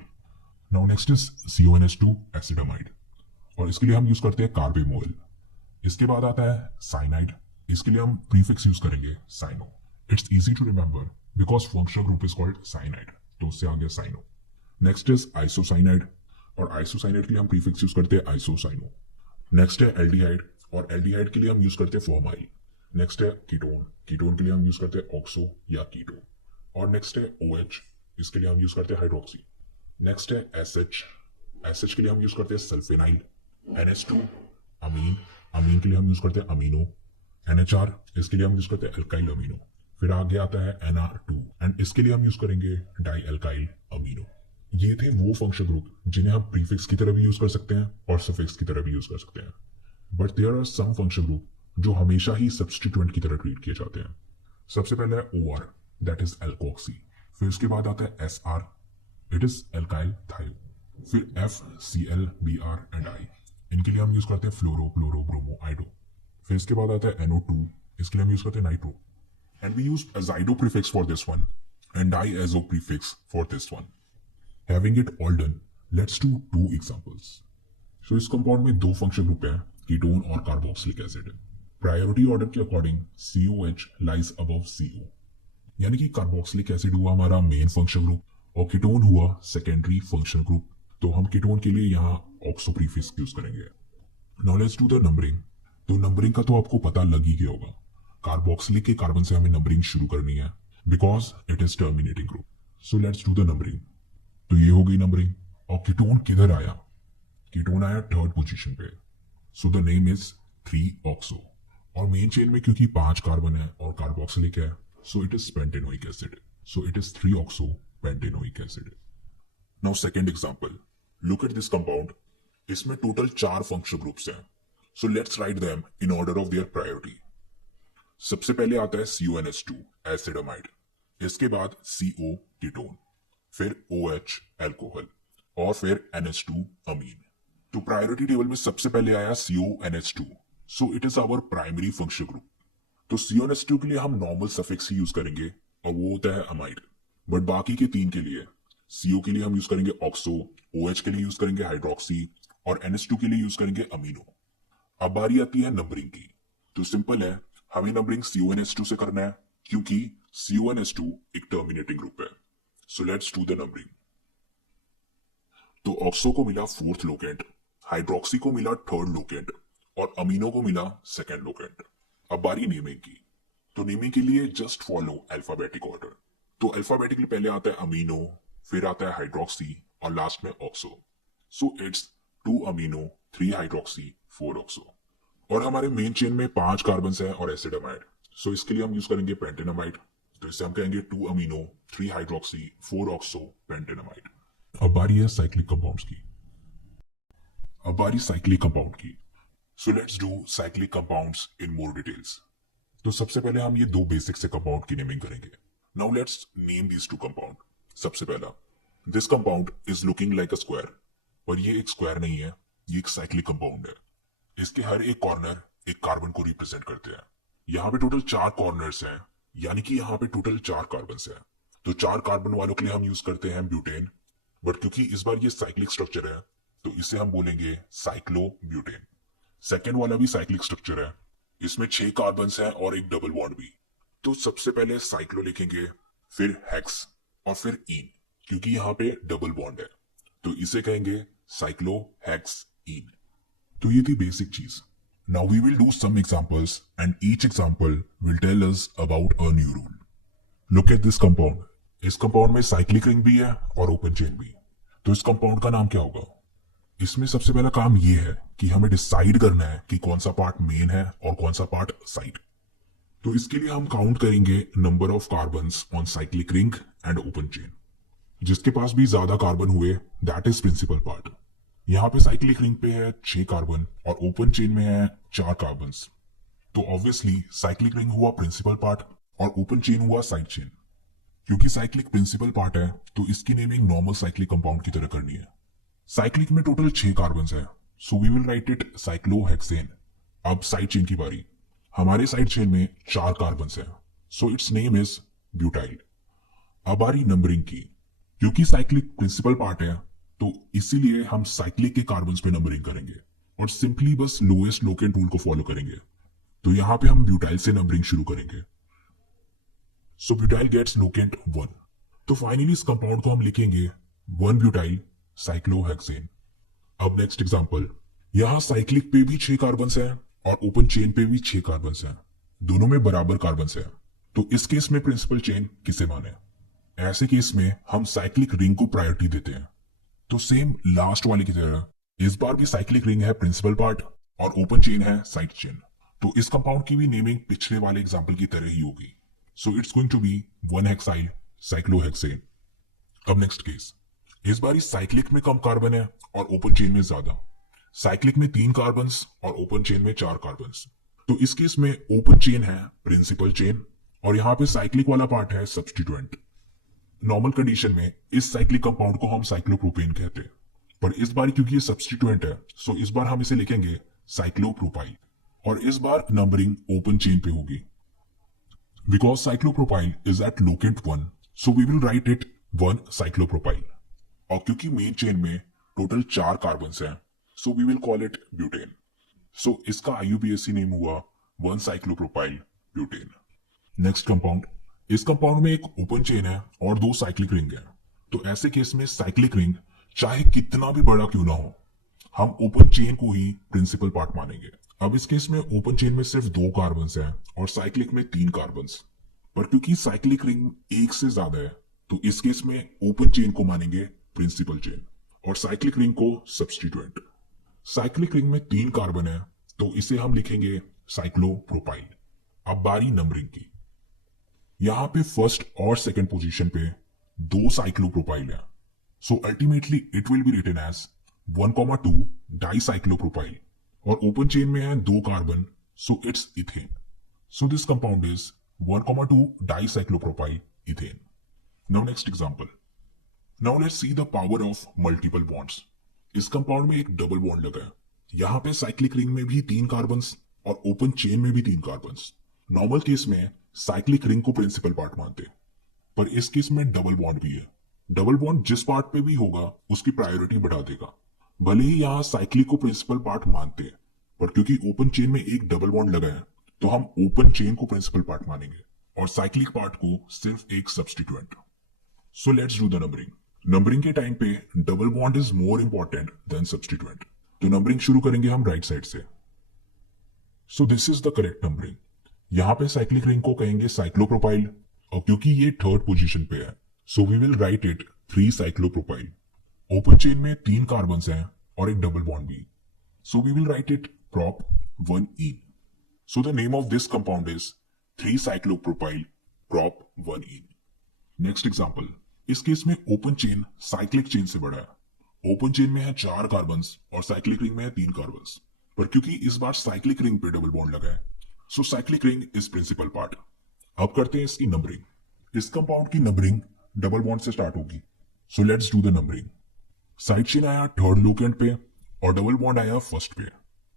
Now next is CONH2 acidamide. और इसके लिए हम यूज करते हैं कार्बेमोल। इसके बाद आता है साइनाइड, इसके लिए हम प्रीफिक्स यूज करेंगे cyano. It's easy to remember because functional group is called cyanide, तो उससे आ गया साइनो। नेक्स्ट इज आइसोसाइनाइड, और आइसोसाइनाइड के लिए हम प्रीफिक्स यूज करते हैं आइसोसाइनो। नेक्स्ट है एल्डिहाइड, और एल्डिहाइड के लिए हम यूज करते हैं फॉर्माइल। नेक्स्ट है कीटोन, कीटोन के लिए हम यूज करते हैं ऑक्सो या कीटो। और नेक्स्ट है OH, इसके लिए हम यूज करते हैं हाइड्रोक्सी। नेक्स्ट है SH, SH के लिए हम यूज करते हैं सल्फेनाइल। NH2 अमीन, अमीन के लिए हम यूज करते हैं अमीनो। NHR, इसके लिए हम यूज करते हैं अल्काइल अमीनो। फिर आगे आता है NR2, एंड इसके लिए हम यूज करेंगे डाई अल्काइल अमीनो। ये थे वो फंक्शन ग्रुप जिन्हें हम प्रीफिक्स की तरह भी यूज कर सकते हैं और सफिक्स की तरह भी यूज कर सकते हैं। But there are some function group जो हमेशा ही सब्स्टिट्यूएंट की तरह ट्रीट किए जाते हैं। सबसे पहले है OR, दैट इज एल्कोक्सी। फिर उसके बाद आता है SR, इट इज एल्काइल थायो। फिर FCl, Br एंड I, इनके लिए हम यूज करते हैं फ्लोरो, क्लोरो, ब्रोमो, आइडो। फिर इसके बाद आता है NO2, इसके लिए हम यूज करते हैं nitro. And we use azido prefix for this one and diazo prefix for this one. Having it all done, let's do two examples. So इस कंपाउंड में दो फंक्शन ग्रुप है, कीटोन और कार्बोक्सिलिक एसिड। प्रायोरिटी ऑर्डर के according COH lies above CO, यानी कि carboxylic acid हुआ हमारा मेन फंक्शन ग्रुप और कीटोन हुआ सेकेंडरी फंक्शन ग्रुप। तो हम कीटोन के लिए यहाँ ऑक्सो प्रीफिक्स यूज करेंगे। Now let's do the numbering. तो नंबरिंग का तो आपको पता लग ही गया होगा, कार्बोक्सिलिक के कार्बन से हमें नंबरिंग शुरू करनी है because it is terminating group. So let's do the numbering. तो ये हो गई नंबरिंग। और कीटोन किधर आया, कीटोन आया 3rd पोजीशन पे। So the name is three oxo. और मेन चेन में क्योंकि 5 कार्बन है और कार्बोक्सिलिक है, so it is pentanoic acid. So it is three oxo pentanoic acid. Now second example, look at this compound. इसमें टोटल 4 फंक्शन ग्रुप्स हैं। So let's write them in order of their priority. सबसे पहले आता है CONH2 acid amide, इसके बाद CO ketone, फिर OH alcohol, और फिर NH2 अमीन। तो प्रायोरिटी टेबल में सबसे पहले आया CONH2, so it is our primary function group. तो CONH2 के लिए हम नॉर्मल सफिक्स ही यूज करेंगे और वो होता है अमाइड। बट बाकी के 3 के लिए, CO के लिए हम यूज करेंगे ऑक्सो, OH के लिए यूज करेंगे हाइड्रोक्सी और NH2 के लिए यूज करेंगे अमीनो। अब बारी आती है नंबरिंग की। तो सिंपल है, हमें नंबरिंग CONH2 से करना है क्योंकि CONH2 एक टर्मिनेटिंग ग्रुप है। So let's do the numbering. तो ऑक्सो को मिला फोर्थ लोकेंट, हाइड्रोक्सी को मिला थर्ड लोकेंट और अमीनो को मिला सेकेंड लोकेंट। अब बारी नेमिंग की। तो नेमिंग के लिए जस्ट फॉलो अल्फाबेटिक ऑर्डर। तो अल्फाबेटिकली पहले आता है अमीनो, फिर आता है हाइड्रोक्सी और लास्ट में oxo. So it's 2 amino 3 hydroxy 4 oxo. और हमारे मेन चेन में 5 कार्बन है और एसिडमाइड। सो इसके लिए हम यूज करेंगे पेंटेनामाइड। तो इससे हम कहेंगे 2 अमीनो 3 हाइड्रोक्सी 4 ऑक्सो पेंटेनामाइड। अब बारी है साइक्लिक कंपाउंड्स की। अब बारी साइक्लिक कंपाउंड की। So let's do cyclic compounds in more details. तो सबसे पहले हम ये 2 बेसिक से कंपाउंड की नेमिंग करेंगे। Now let's name these 2 compound. सबसे पहला, this compound is looking like a square, पर ये एक स्क्वायर नहीं है, ये एक साइक्लिक कंपाउंड है। इसके हर एक कॉर्नर एक कार्बन को रिप्रेजेंट करते हैं। यहाँ पे टोटल 4 कॉर्नर्स हैं, यानी कि यहाँ पे टोटल 4 कार्बन हैं। तो 4 कार्बन वालों के लिए हम यूज करते हैं ब्यूटेन, बट क्योंकि इस बार ये साइक्लिक स्ट्रक्चर है तो इसे हम बोलेंगे साइक्लोब्यूटेन। सेकेंड वाला भी साइक्लिक स्ट्रक्चर है, इसमें 6 कार्बन हैं और एक डबल बॉन्ड भी। तो सबसे पहले साइक्लो लिखेंगे, फिर हेक्स और फिर इन, क्योंकि यहाँ पे डबल बॉन्ड है तो इसे कहेंगे साइक्लो हेक्स इन। तो ये थी बेसिक चीज। Now we will do some examples and each example will tell us about a new rule. Look at this compound. इस कंपाउंड में साइक्लिक रिंग भी है और ओपन चेन भी। तो इस कंपाउंड का नाम क्या होगा? इसमें सबसे पहला काम ये है कि हमें डिसाइड करना है कि कौन सा पार्ट मेन है और कौन सा पार्ट साइड। तो इसके लिए हम काउंट करेंगे number of carbons on cyclic ring and open chain. जिसके पास भी ज्यादा कार्बन हुए दैट इज प्रिंसिपल पार्ट। यहाँ पे साइक्लिक रिंग पे है 6 कार्बन और ओपन चेन में है 4 कार्बन। तो ऑब्वियसली साइक्लिक रिंग हुआ प्रिंसिपल पार्ट और ओपन चेन हुआ साइड चेन। क्योंकि साइक्लिक प्रिंसिपल पार्ट है तो इसकी नेमिंग नॉर्मल साइक्लिक कंपाउंड की तरह करनी है। साइक्लिक में टोटल 6 कार्बन है, so we will write it cyclohexane. अब साइड चेन की बारी। हमारे साइड चेन में 4 कार्बन है, so its name is butyl. अब बारी नंबरिंग की। क्योंकि साइक्लिक प्रिंसिपल पार्ट है तो इसीलिए हम साइक्लिक के कार्बन पे नंबरिंग करेंगे और सिंपली बस लोएस्ट लोकेंट रूल को फॉलो करेंगे। तो यहां पे हम ब्यूटाइल से नंबरिंग शुरू करेंगे। सो ब्यूटाइल गेट्स लोकेंट 1। तो फाइनली इस कंपाउंड को हम लिखेंगे 1 ब्यूटाइल साइक्लोहेक्सेन। अब नेक्स्ट एग्जांपल। यहां साइक्लिक पे भी 6 कार्बन हैं और ओपन चेन पे भी 6 कार्बन हैं, दोनों में बराबर कार्बन हैं। तो इस केस में प्रिंसिपल चेन किसे माने? ऐसे केस में हम साइक्लिक रिंग को प्रायोरिटी देते हैं। तो सेम लास्ट वाले की तरह इस बार भी साइक्लिक रिंग है प्रिंसिपल पार्ट और ओपन चेन है साइड चेन। तो इस कंपाउंड की भी नेमिंग पिछले वाले एग्जांपल की तरह ही होगी। So it's going to be 1 hexyl cyclohexane. अब नेक्स्ट केस। इस बार साइक्लिक में कम कार्बन है और ओपन चेन में ज्यादा। साइक्लिक में 3 कार्बन और ओपन चेन में 4 कार्बन। तो इस केस में ओपन चेन है प्रिंसिपल चेन और यहाँ पे साइक्लिक वाला पार्ट है सब्स्टिट्यूएंट। नॉर्मल कंडीशन में इस साइक्लिक कंपाउंड को हम साइक्लोप्रोपेन कहते हैं, पर इस बार क्योंकि ये सब्स्टिट्यूएंट है सो इस बार हम इसे लिखेंगे साइक्लोप्रोपाइल और इस बार नंबरिंग ओपन चेन पे होगी। Because cyclopropyl is at locant 1 so we will write it 1 cyclopropyl. और क्योंकि मेन चेन में टोटल 4 कार्बन हैं so we will call it butane. So इसका IUPAC नेम हुआ 1 साइक्लोप्रोपाइल ब्यूटेन। Next compound. इस compound में एक ओपन चेन है और 2 साइक्लिक रिंग है। तो ऐसे केस में साइक्लिक रिंग चाहे कितना भी बड़ा क्यों ना हो, हम ओपन चेन को ही प्रिंसिपल पार्ट मानेंगे। अब इस केस में ओपन चेन में सिर्फ 2 कार्बन हैं और साइक्लिक में 3 कार्बन। पर क्योंकि साइक्लिक रिंग एक से ज्यादा है तो इस केस में ओपन चेन को मानेंगे प्रिंसिपल चेन और साइक्लिक रिंग को सब्स्टिट्यूएंट। साइक्लिक रिंग में 3 कार्बन है तो इसे हम लिखेंगे साइक्लोप्रोपाइल। अब बारी नंबरिंग की। यहां पे फर्स्ट और सेकंड पोजीशन पे 2 साइक्लोप्रोपाइल है, so ultimately it will be written as 1,2 dicyclopropyl और ओपन चेन में है 2 carbon so it's ethane. So this compound is 1,2 dicyclopropyl ethane. Now next example. Now let's see the power of multiple bonds. इस compound में एक double bond लगा है। यहां पे साइक्लिक रिंग में भी 3 कार्बन और ओपन चेन में भी 3 कार्बन। नॉर्मल केस में साइक्लिक रिंग को प्रिंसिपल पार्ट मानते, पर इस केस में डबल बॉन्ड भी है। डबल बॉन्ड जिस पार्ट पे भी होगा उसकी प्रायोरिटी बढ़ा देगा। भले ही यहाँ साइक्लिक को प्रिंसिपल पार्ट मानते हैं, पर क्योंकि ओपन चेन में एक डबल बॉन्ड लगा है तो हम ओपन चेन को प्रिंसिपल पार्ट मानेंगे और साइक्लिक पार्ट को सिर्फ एक substituent. So let's do the numbering. Numbering के टाइम पे double bond is more important than substituent. तो नंबरिंग शुरू करेंगे हम राइट साइड से। So this is the correct numbering. यहाँ पे साइक्लिक रिंग को कहेंगे साइक्लोप्रोपाइल, और क्योंकि ये थर्ड पोजीशन पे है so we will write it 3 cyclopropyl. Open chain में 3 कार्बन्स हैं और एक डबल बॉन्ड भी, so we will write it prop 1ene. So the name of this compound is 3-cyclopropyl prop 1ene. Next example, इस case में open chain cyclic chain से बड़ा है। ओपन चेन में है 4 कार्बन्स और साइक्लिक रिंग में है 3 कार्बन्स, पर क्योंकि इस बार साइक्लिक रिंग पे डबल बॉन्ड लगा है so cyclic ring is principal part. अब करते हैं इसकी नंबरिंग। इस कंपाउंड की नंबरिंग डबल बॉन्ड से स्टार्ट होगी, so let's do the numbering. Side chain आया थर्ड लोकेंट पे और डबल बॉन्ड आया फर्स्ट पे,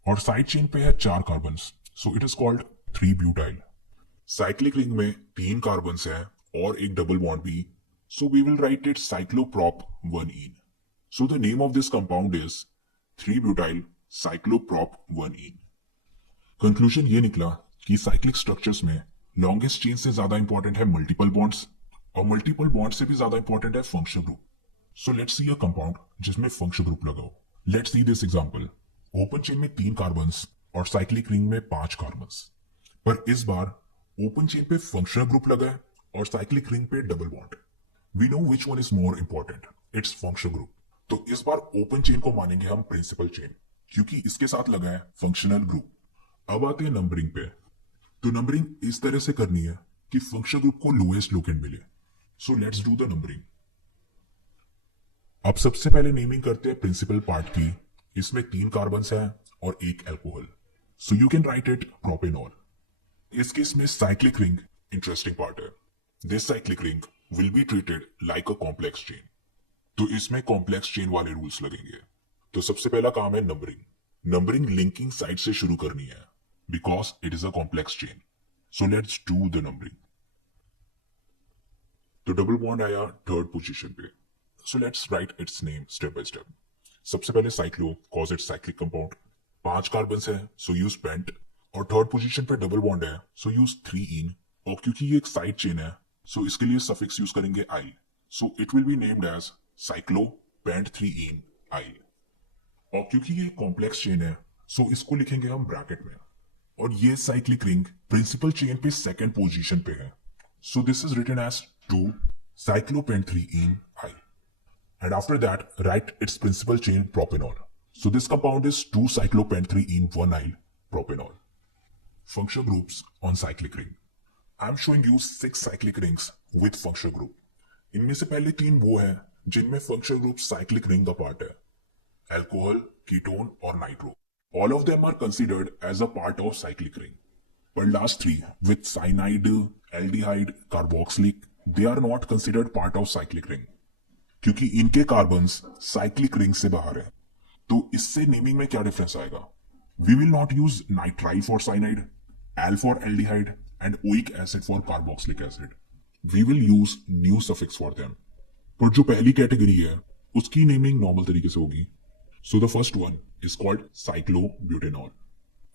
और साइड चेन पे है 4 carbons, so it is called three butyl. Cyclic ring में 3 कार्बन्स है और एक डबल बॉन्ड भी, so we will write it cycloprop 1ene. So the name of this compound is three butyl cycloprop 1ene. Conclusion ये निकला कि साइक्लिक स्ट्रक्चर्स में longest chain से ज्यादा इंपॉर्टेंट है मल्टीपल बॉन्ड्स, और मल्टीपल बॉन्ड से भी ज्यादा इंपॉर्टेंट है functional group. So let's see a compound जिसमें फंक्शनल ग्रुप लगा हो। Let's see this example. Open chain में 3 कार्बन्स और साइक्लिक रिंग में 5 कार्बन्स, पर इस बार ओपन चेन पे फंक्शनल ग्रुप लगा है और साइक्लिक रिंग पे double bond. We know which one is more important, it's functional group. तो इस बार ओपन चेन को मानेंगे हम प्रिंसिपल चेन क्योंकि इसके साथ लगा है फंक्शनल ग्रुप। अब आते हैं नंबरिंग पे। तो नंबरिंग इस तरह से करनी है कि फंक्शनल ग्रुप को लोएस्ट लोकेंट मिले। So let's do the numbering. अब सबसे पहले नेमिंग करते हैं प्रिंसिपल पार्ट की। इसमें 3 कार्बन्स हैं और एक alcohol, so you can write it propanol. इस केस में साइक्लिक रिंग इंटरेस्टिंग पार्ट है। This cyclic ring will be treated like a complex chain, तो इसमें कॉम्प्लेक्स चेन वाले रूल्स लगेंगे। तो सबसे पहला काम है नंबरिंग। नंबरिंग लिंकिंग साइड से शुरू करनी है because it is a complex chain. So let's do the numbering. तो डबल बॉन्ड आया थर्ड पोजीशन पे, सो let's right its name step by step. सबसे पहले cyclo cause it cyclic compound, 5 carbons है सो यूज पेंट, और थर्ड पोजीशन पे double bond है सो use 3ene, और क्योंकि ये एक साइड चेन है सो इसके लिए सफिक्स यूज करेंगे yl, so it will be named as cyclo pent 3ene yl. और क्योंकि ये कॉम्प्लेक्स चेन है सो इसको लिखेंगे हम ब्रैकेट में, और ये साइक्लिक रिंग प्रिंसिपल चेन पे सेकंड पोजीशन पे है, so this is written as 2 cyclopent 3ene yl. And after that, write its principal chain propanol. So this compound is 2-cyclopent-3-ene 1-yl propanol. Functional groups on cyclic ring. I'm showing you 6 cyclic rings with functional group. इनमें से पहले 3 वो हैं जिनमें functional group cyclic ring का part है, alcohol, ketone और nitro. All of them are considered as a part of cyclic ring. But last 3 with cyanide, aldehyde, carboxylic, they are not considered part of cyclic ring. क्योंकि इनके carbons cyclic ring से बाहर है। तो इससे naming में क्या डिफरेंस आएगा? We will not use nitrile for cyanide, al for aldehyde and oic acid for carboxylic acid. We will use new suffix for them. पर जो पहली कैटेगरी है उसकी नेमिंग नॉर्मल तरीके से होगी। So the first one is called cyclobutanol.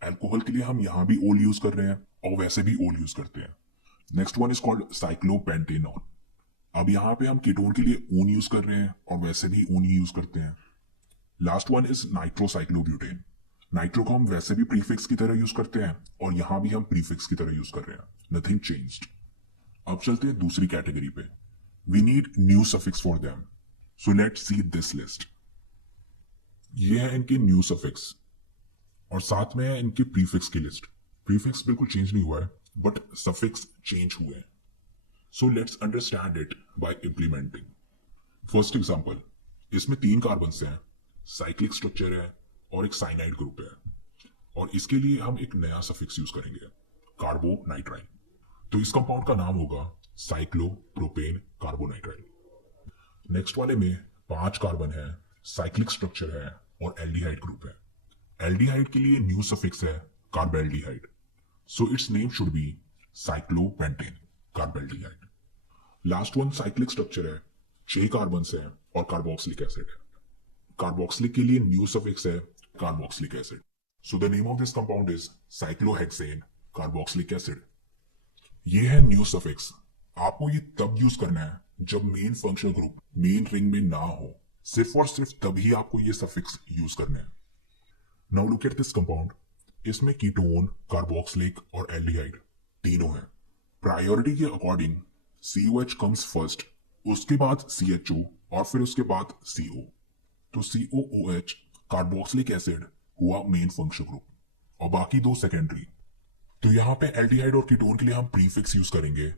Alcohol के लिए हम यहां भी ओल यूज कर रहे हैं और वैसे भी ओल यूज करते हैं। Next one is called cyclopentanol. अब यहां पे हम कीटोन के लिए ऊन यूज कर रहे हैं और वैसे भी ऊन ही यूज करते हैं। Last one is nitrocyclobutane. Nitro को हम वैसे भी प्रीफिक्स की तरह यूज करते हैं और यहां भी हम प्रीफिक्स की तरह यूज कर रहे हैं, नथिंग चेंज्ड। अब चलते हैं दूसरी कैटेगरी पे। We need new suffix for them, so let's see this list. ये है इनके न्यू सफिक्स और साथ में है इनके प्रीफिक्स की लिस्ट। प्रीफिक्स बिल्कुल चेंज नहीं हुआ है बट सफिक्स चेंज हुए हैं। So let's understand it by implementing. First example, इसमें 3 कार्बन्स हैं, साइक्लिक स्ट्रक्चर है और एक साइनाइड ग्रुप है, और इसके लिए हम एक नया सफिक्स यूज करेंगे, कार्बोनाइट्राइल। तो इस कंपाउंड का नाम होगा साइक्लोप्रोपेन कार्बोनाइट्राइल। नेक्स्ट वाले में 5 कार्बन है, साइक्लिक स्ट्रक्चर है और एल्डिहाइड ग्रुप है। एल्डिहाइड के लिए न्यू सफिक्स है carbaldehyde, so its name should be cyclopentane carbaldehyde. Last one cyclic structure है, 6 कार्बन्स है और कार्बोक्सिलिक एसिड है। कार्बोक्सिलिक के लिए न्यू सफिक्स है carboxylic acid, so the name of this compound is cyclohexane carboxylic acid. ये है न्यू सफिक्स। आपको ये तब यूज करना है जब main functional group main ring में ना हो, सिर्फ और सिर्फ तभी आपको ये सफिक्स यूज करना है। Now look at this compound. इसमें कीटोन, कार्बोक्सिलिक और एल्डिहाइड तीनों हैं। प्रायोरिटी के अकॉर्डिंग COH कम्स फर्स्ट, उसके बाद CHO और फिर उसके बाद CO। तो COOH कार्बोक्सिलिक एसिड हुआ मेन फंक्शनल ग्रुप और बाकी दो सेकेंडरी। तो यहाँ पे एल्डिहाइड और कीटोन के लिए हम प्रीफिक्स यूज करेंगे।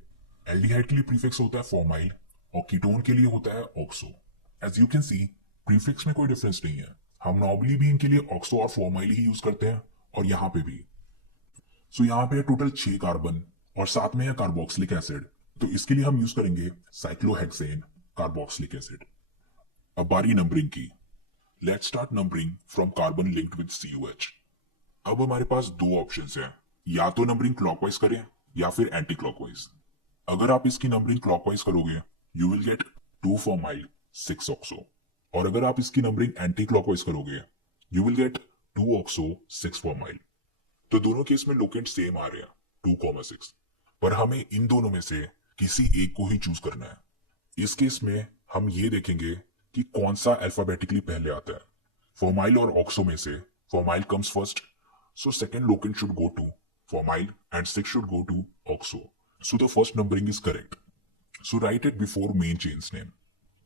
एल्डिहाइड के लिए प्रीफिक्स होता है फॉर्माइल और कीटोन के लिए होता है oxo. As you can see prefix में कोई डिफरेंस नहीं है। हम नॉर्मली भी इनके लिए ऑक्सो और फॉर्माइल ही यूज करते हैं और यहाँ पे भी। सो यहाँ पे टोटल 6 कार्बन और साथ में है कार्बोक्सिलिक एसिड, तो इसके लिए हम यूज करेंगे साइक्लोहेक्सेन कार्बोक्सिलिक एसिड। अब बारी नंबरिंग की। Let's start numbering from carbon linked with COH। अब हमारे पास दो ऑप्शंस हैं, या तो नंबरिंग क्लॉकवाइज करें या फिर एंटी क्लॉकवाइज। अगर आप इसकी नंबरिंग क्लॉकवाइज करोगे you will get 2 formyl 6 oxo, और अगर आप इसकी नंबरिंग एंटी क्लॉकवाइज करोगे you will get 2 oxo 6 formyl. तो दोनों केस में लोकेंट सेम आ रहे हैं 2,6, पर हमें इन दोनों में से किसी एक को ही चूज करना है। इस केस में हम ये देखेंगे कि कौन सा अल्फाबेटिकली पहले आता है। फॉर्माइल और ऑक्सो में से formyl comes first, so second locant should go to formyl and 6 should go to oxo. So the first numbering is correct. So write it before main chain's name.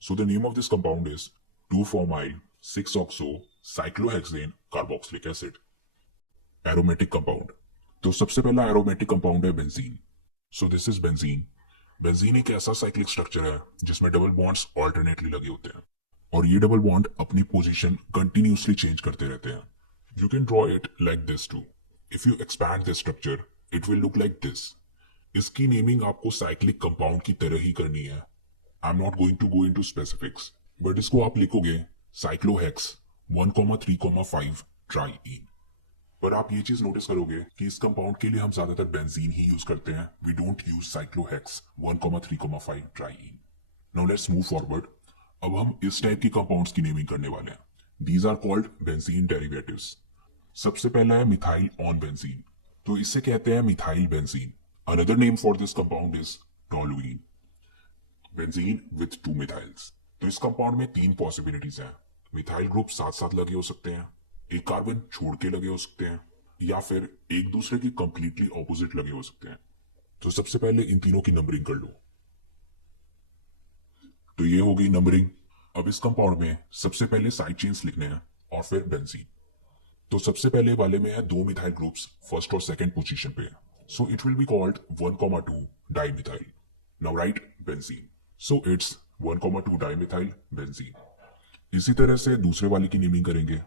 So the name of this compound is 2-formyl 6-oxo cyclohexane carboxylic acid. Aromatic compound. तो सबसे पहला aromatic compound है benzene. So this is benzene. Benzene एक ऐसा cyclic structure है जिसमें double bonds alternately लगे होते हैं और ये डबल बॉन्ड अपनी पोजीशन कंटिन्यूसली चेंज करते रहते हैं। You can draw it like this too. If you expand this structure, it will look like this. इसकी नेमिंग आपको साइक्लिक कंपाउंड की तरह ही करनी है। I am not going to go into specifics, but इसको आप लिखोगे साइक्लोहेक्स 1,3,5 ट्राईइन। पर आप ये चीज नोटिस करोगे कि इस कंपाउंड के लिए हम ज्यादातर बेंजीन ही यूज करते हैं। We don't use cyclohex 1,3,5 triene. Now let's move forward. अब हम इस टाइप की कंपाउंड्स की नेमिंग करने वाले हैं। These are called benzene derivatives. सबसे पहला है मिथाइल ऑन बेंजीन, तो इसे कहते हैं methyl benzene. Another name for this compound is toluene. Benzene with 2 मिथाइल्स। तो इस कंपाउंड में 3 पॉसिबिलिटीज हैं। मिथाइल ग्रुप साथ साथ लगे हो सकते हैं, एक कार्बन छोड़ के लगे हो सकते हैं, या फिर एक दूसरे के कंप्लीटली ऑपोजिट लगे हो सकते हैं। तो सबसे पहले इन तीनों की नंबरिंग कर लो। तो ये हो गई नंबरिंग। अब इस कंपाउंड में सबसे पहले साइड चेन्स लिखने हैं और फिर बेंजीन। तो सबसे पहले वाले में है 2 मिथाइल ग्रुप्स फर्स्ट और सेकंड पोजीशन पे, so it will be called 1,2 dimethyl. Now right benzene, so it's 1,2 dimethyl benzene. इसी तरह से दूसरे वाले की नेमिंग करेंगे,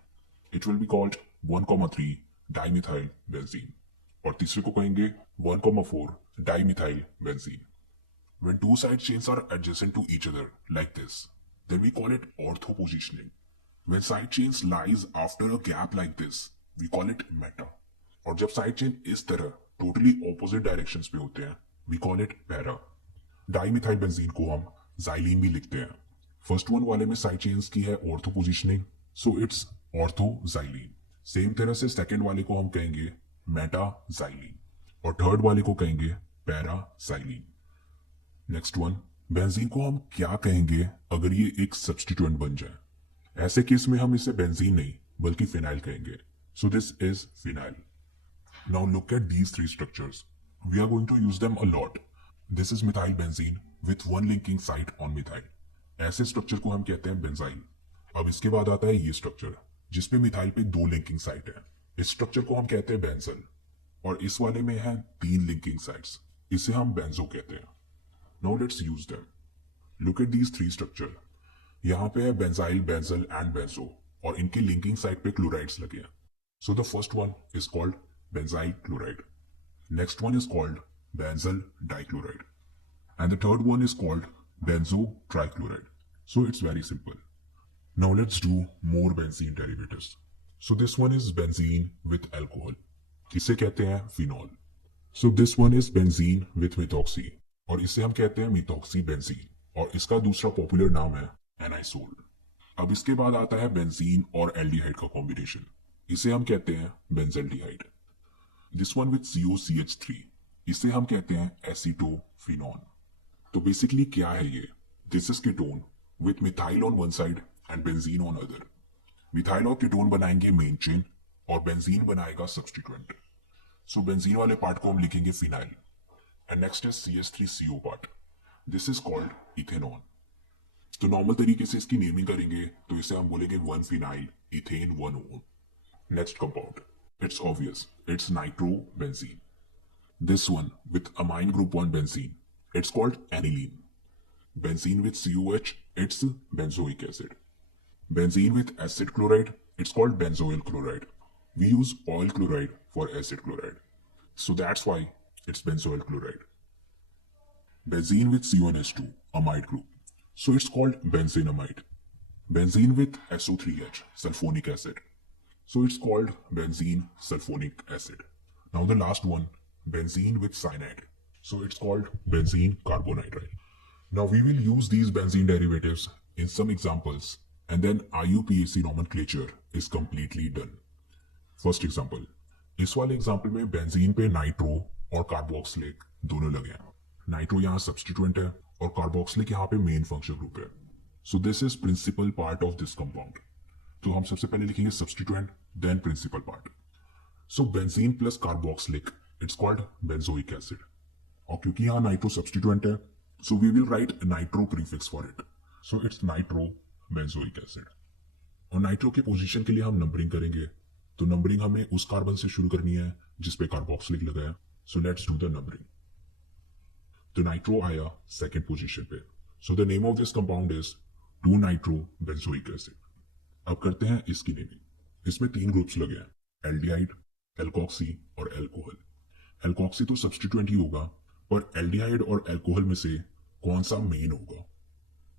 it will be called 1,3 dimethyl benzene, और तीसरे को कहेंगे 1,4 dimethyl benzene. When two side chains are adjacent to each other like this, then we call it ortho positioning. When side chains lies after a gap like this, we call it meta. और जब side chain इस तरह totally opposite directions पे होते हैं, we call it para. Dimethyl benzene को हम xylene भी लिखते हैं। फर्स्ट वन वाले में साइड चेन्स की है ortho positioning, so it's ortho xylene। Same तरह से सेकेंड वाले को हम कहेंगे मेटा xylene और थर्ड वाले को कहेंगे para xylene। Next one, benzene को हम क्या कहेंगे अगर ये एक सब्स्टिट्यूएंट बन जाए? ऐसे केस में हम इसे बेंजीन नहीं बल्कि फिनाइल कहेंगे। So this is phenyl. Now look at these 3 structures, we are going to use them a lot. This is methyl benzene with 1 linking site on methyl. ऐसे स्ट्रक्चर को हम कहते हैं बेंजाइल। अब इसके बाद आता है ये स्ट्रक्चर जिसपे मिथाइल पे 2 लिंकिंग साइट है। इस स्ट्रक्चर को हम कहते हैं बेंजल, और इस वाले में है 3 लिंकिंग साइट्स, इसे हम बेंजो कहते हैं। Now let's use them. Look at these 3 structure. यहाँ पे है बेंजाइल, बेंजल एंड बेंजो, और इनके लिंकिंग साइड पे क्लोराइड्स लगे हैं। So the first one is called benzyl chloride. Next one is called benzyl dichloride. And the third one is called benzo trichloride. So it's very simple. Now let's do more benzene derivatives. So this one is benzene with alcohol. इसे कहते हैं phenol. So this one is benzene with methoxy. और इसे हम कहते हैं methoxy benzene, और इसका दूसरा पॉपुलर नाम है एनाइसोल। अब इसके बाद आता है बेंजीन और एल्डिहाइड का कॉम्बिनेशन, इसे हम कहते हैं benzaldehyde. This one with COCH3, इसे हम कहते हैं एसीटोफिनॉन। तो बेसिकली क्या है ये? This is ketone with methyl on one side and benzene on other. Methyl और कीटोन बनाएंगे मेन चेन और बेंजीन बनाएगा सब्सटीट्यूएंट। सो बेंजीन वाले पार्ट को हम लिखेंगे phenyl and next is CH3CO part. This is called ethanone. तो normal तरीके से इसकी नेमिंग करेंगे तो इसे हम बोलेंगे 1 phenyl ethane 1 own. Next compound, it's obvious, it's nitrobenzene. This one with amine group 1 benzene, it's called aniline. Benzene with COH, it's benzoic acid. Benzene with acid chloride, it's called benzoyl chloride. We use oil chloride for acid chloride, so that's why it's benzoyl chloride. Benzene with C1H2, amide group, so it's called benzenamide. Benzene with SO3H, sulfonic acid, so it's called benzene sulfonic acid. Now the last one, benzene with cyanide, so it's called benzene carbonitrile. Now we will use these benzene derivatives in some examples and then IUPAC nomenclature is completely done. First example, इस वाले example में benzene पे nitro और carboxylic दोनों लगे हैं। Nitro यहाँ substituent है और कार्बोक्सिलिक यहाँ पे मेन फंक्शन ग्रुप है। So this is principal part of this compound. तो हम सबसे पहले लिखेंगे substituent then principal part. So benzene plus carboxylic it's called benzoic acid. और क्योंकि यहाँ नाइट्रो सब्सटीट्यूएंट है so we will write nitro prefix for it. So it's nitro benzoic acid. और नाइट्रो की पोजीशन के लिए हम नंबरिंग करेंगे। तो नंबरिंग हमें उस कार्बन से शुरू करनी है जिसपे कार्बोक्सिलिक लगा है। So let's do the numbering. तो नाइट्रो आया सेकेंड पोजीशन पे। So the name of this compound is 2 nitro benzoic acid. अब करते हैं इसकी नेमिंग। इसमें 3 ग्रुप्स लगे हैं, एल्डिहाइड, एल्कोक्सी और एल्कोहल। एल्कोक्सी तो सब्सटीट्यूएंट ही होगा, पर एल्डिहाइड और एल्कोहल में से कौन सा मेन होगा?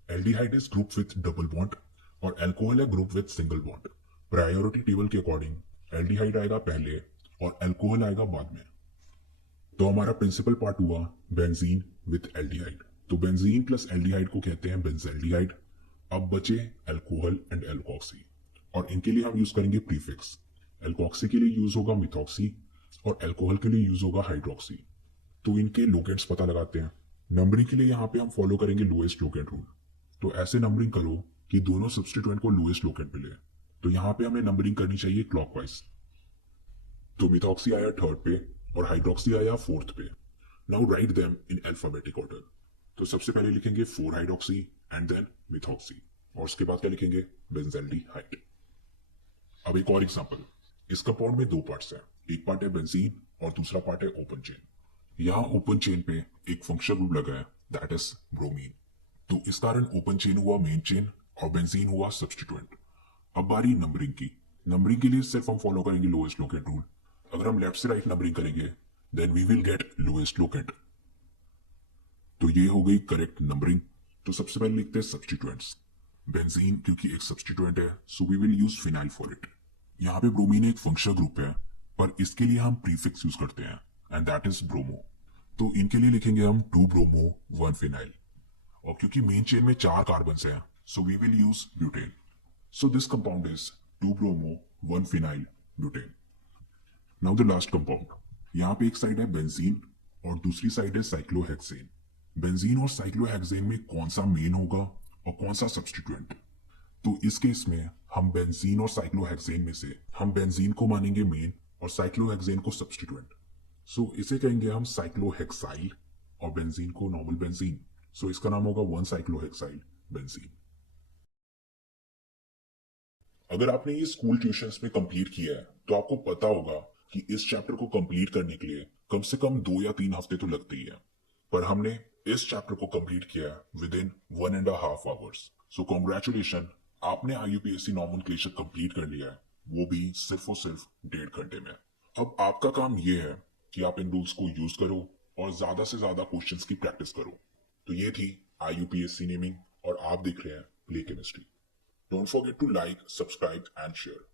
Aldehyde is group with double bond और एल्कोहल है group with single bond. Priority table के अकॉर्डिंग एल्डिहाइड आएगा पहले और एल्कोहल आएगा बाद में। तो हमारा प्रिंसिपल पार्ट हुआ बेंजीन विथ एल्डिहाइड। तो बेंजीन प्लस एल्डिहाइड को कहते हैं बेंजेल्डिहाइड। अब बचे एल्कोहल एंड एल्कोक्सी और इनके लिए हम यूज करेंगे प्रीफिक्स। एल्कोक्सी के लिए यूज होगा मिथॉक्सी और एल्कोहल के लिए यूज होगा हाइड्रोक्सी। तो इनके लोकेंट्स पता लगाते हैं। नंबरिंग के लिए यहाँ पे हम फॉलो करेंगे लोएस्ट लोकेंट रूल। तो ऐसे नंबरिंग करो कि दोनों सब्सटीट्यूएंट को लोएस्ट लोकेंट मिले। तो यहाँ पे हमें नंबरिंग करनी चाहिए क्लॉकवाइज। तो मिथॉक्सी आया थर्ड पे और हाइड्रोक्सी आया फोर्थ पे। नाउ राइट देम इन अल्फाबेटिक ऑर्डर। तो सबसे पहले लिखेंगे 4 हाइड्रोक्सी एंड देन मिथॉक्सी और उसके बाद क्या लिखेंगे बेंजेल्डिहाइड। अब एक और एग्जांपल। इस कंपाउंड में 2 पार्ट्स हैं, एक पार्ट है बेंजीन और दूसरा पार्ट है ओपन चेन। यहाँ ओपन चेन पे एक फंक्शनल ग्रुप लगा है दैट इज ब्रोमीन। तो इस कारण ओपन चेन हुआ मेन चेन और बेंजीन हुआ सब्सटीट्यूएंट। अब बारी नंबरिंग की। नंबरिंग के लिए सिर्फ हम फॉलो करेंगे लोएस्ट लोकेंट रूल। अगर हम लेफ्ट से राइट नंबरिंग करेंगे then we will get lowest locant. तो ये हो गई करेक्ट नंबरिंग। तो सबसे पहले लिखते हैं सब्सटीट्यूएंट्स। बेंजीन क्योंकि एक सब्सटीट्यूएंट है so we will use phenyl for it. यहाँ पे ब्रोमीन एक फंक्शनल ग्रुप है पर इसके लिए हम प्रीफिक्स यूज करते हैं एंड दैट इज ब्रोमो। तो इनके लिए लिखेंगे हम 2 ब्रोमो 1 फिनाइल। और क्योंकि मेन चेन में 4 कार्बन्स हैं so we will use butane. So this compound is 2 bromo 1 phenyl butane. Now the last compound. यहाँ पे एक साइड है बेंजीन और दूसरी साइड है साइक्लोहेक्सेन। बेंजीन और साइक्लोहेक्सेन में कौन सा मेन होगा और कौन सा सब्सटीट्यूएंट? तो इस केस में हम बेंजीन और साइक्लोहेक्सेन में से हम बेंजीन को मानेंगे मेन और साइक्लोहेक्सेन को सब्सटीट्यूएंट। सो इसे कहेंगे हम साइक्लोहेक्साइल और बेंजीन को नॉर्मल बेंजीन। सो इसका नाम होगा 1 साइक्लोहेक्साइल बेंजीन। अगर आपने ये स्कूल ट्यूशंस में कंप्लीट किया है तो आपको पता होगा कि इस चैप्टर को कंप्लीट करने के लिए कम से कम 2 या 3 हफ्ते तो लगते ही है, पर हमने इस चैप्टर को कंप्लीट किया with in 1.5 hours. So congratulation, आपने IUPAC नॉमेनक्लेचर कंप्लीट कर लिया है, वो भी सिर्फ और सिर्फ 1.5 घंटे में। अब आपका काम ये है कि आप इन रूल्स को यूज करो और ज्यादा से ज्यादा क्वेश्चंस की प्रैक्टिस करो। तो ये थी IUPAC नेमिंग और आप देख रहे हैं play chemistry. Don't forget to like, subscribe and share.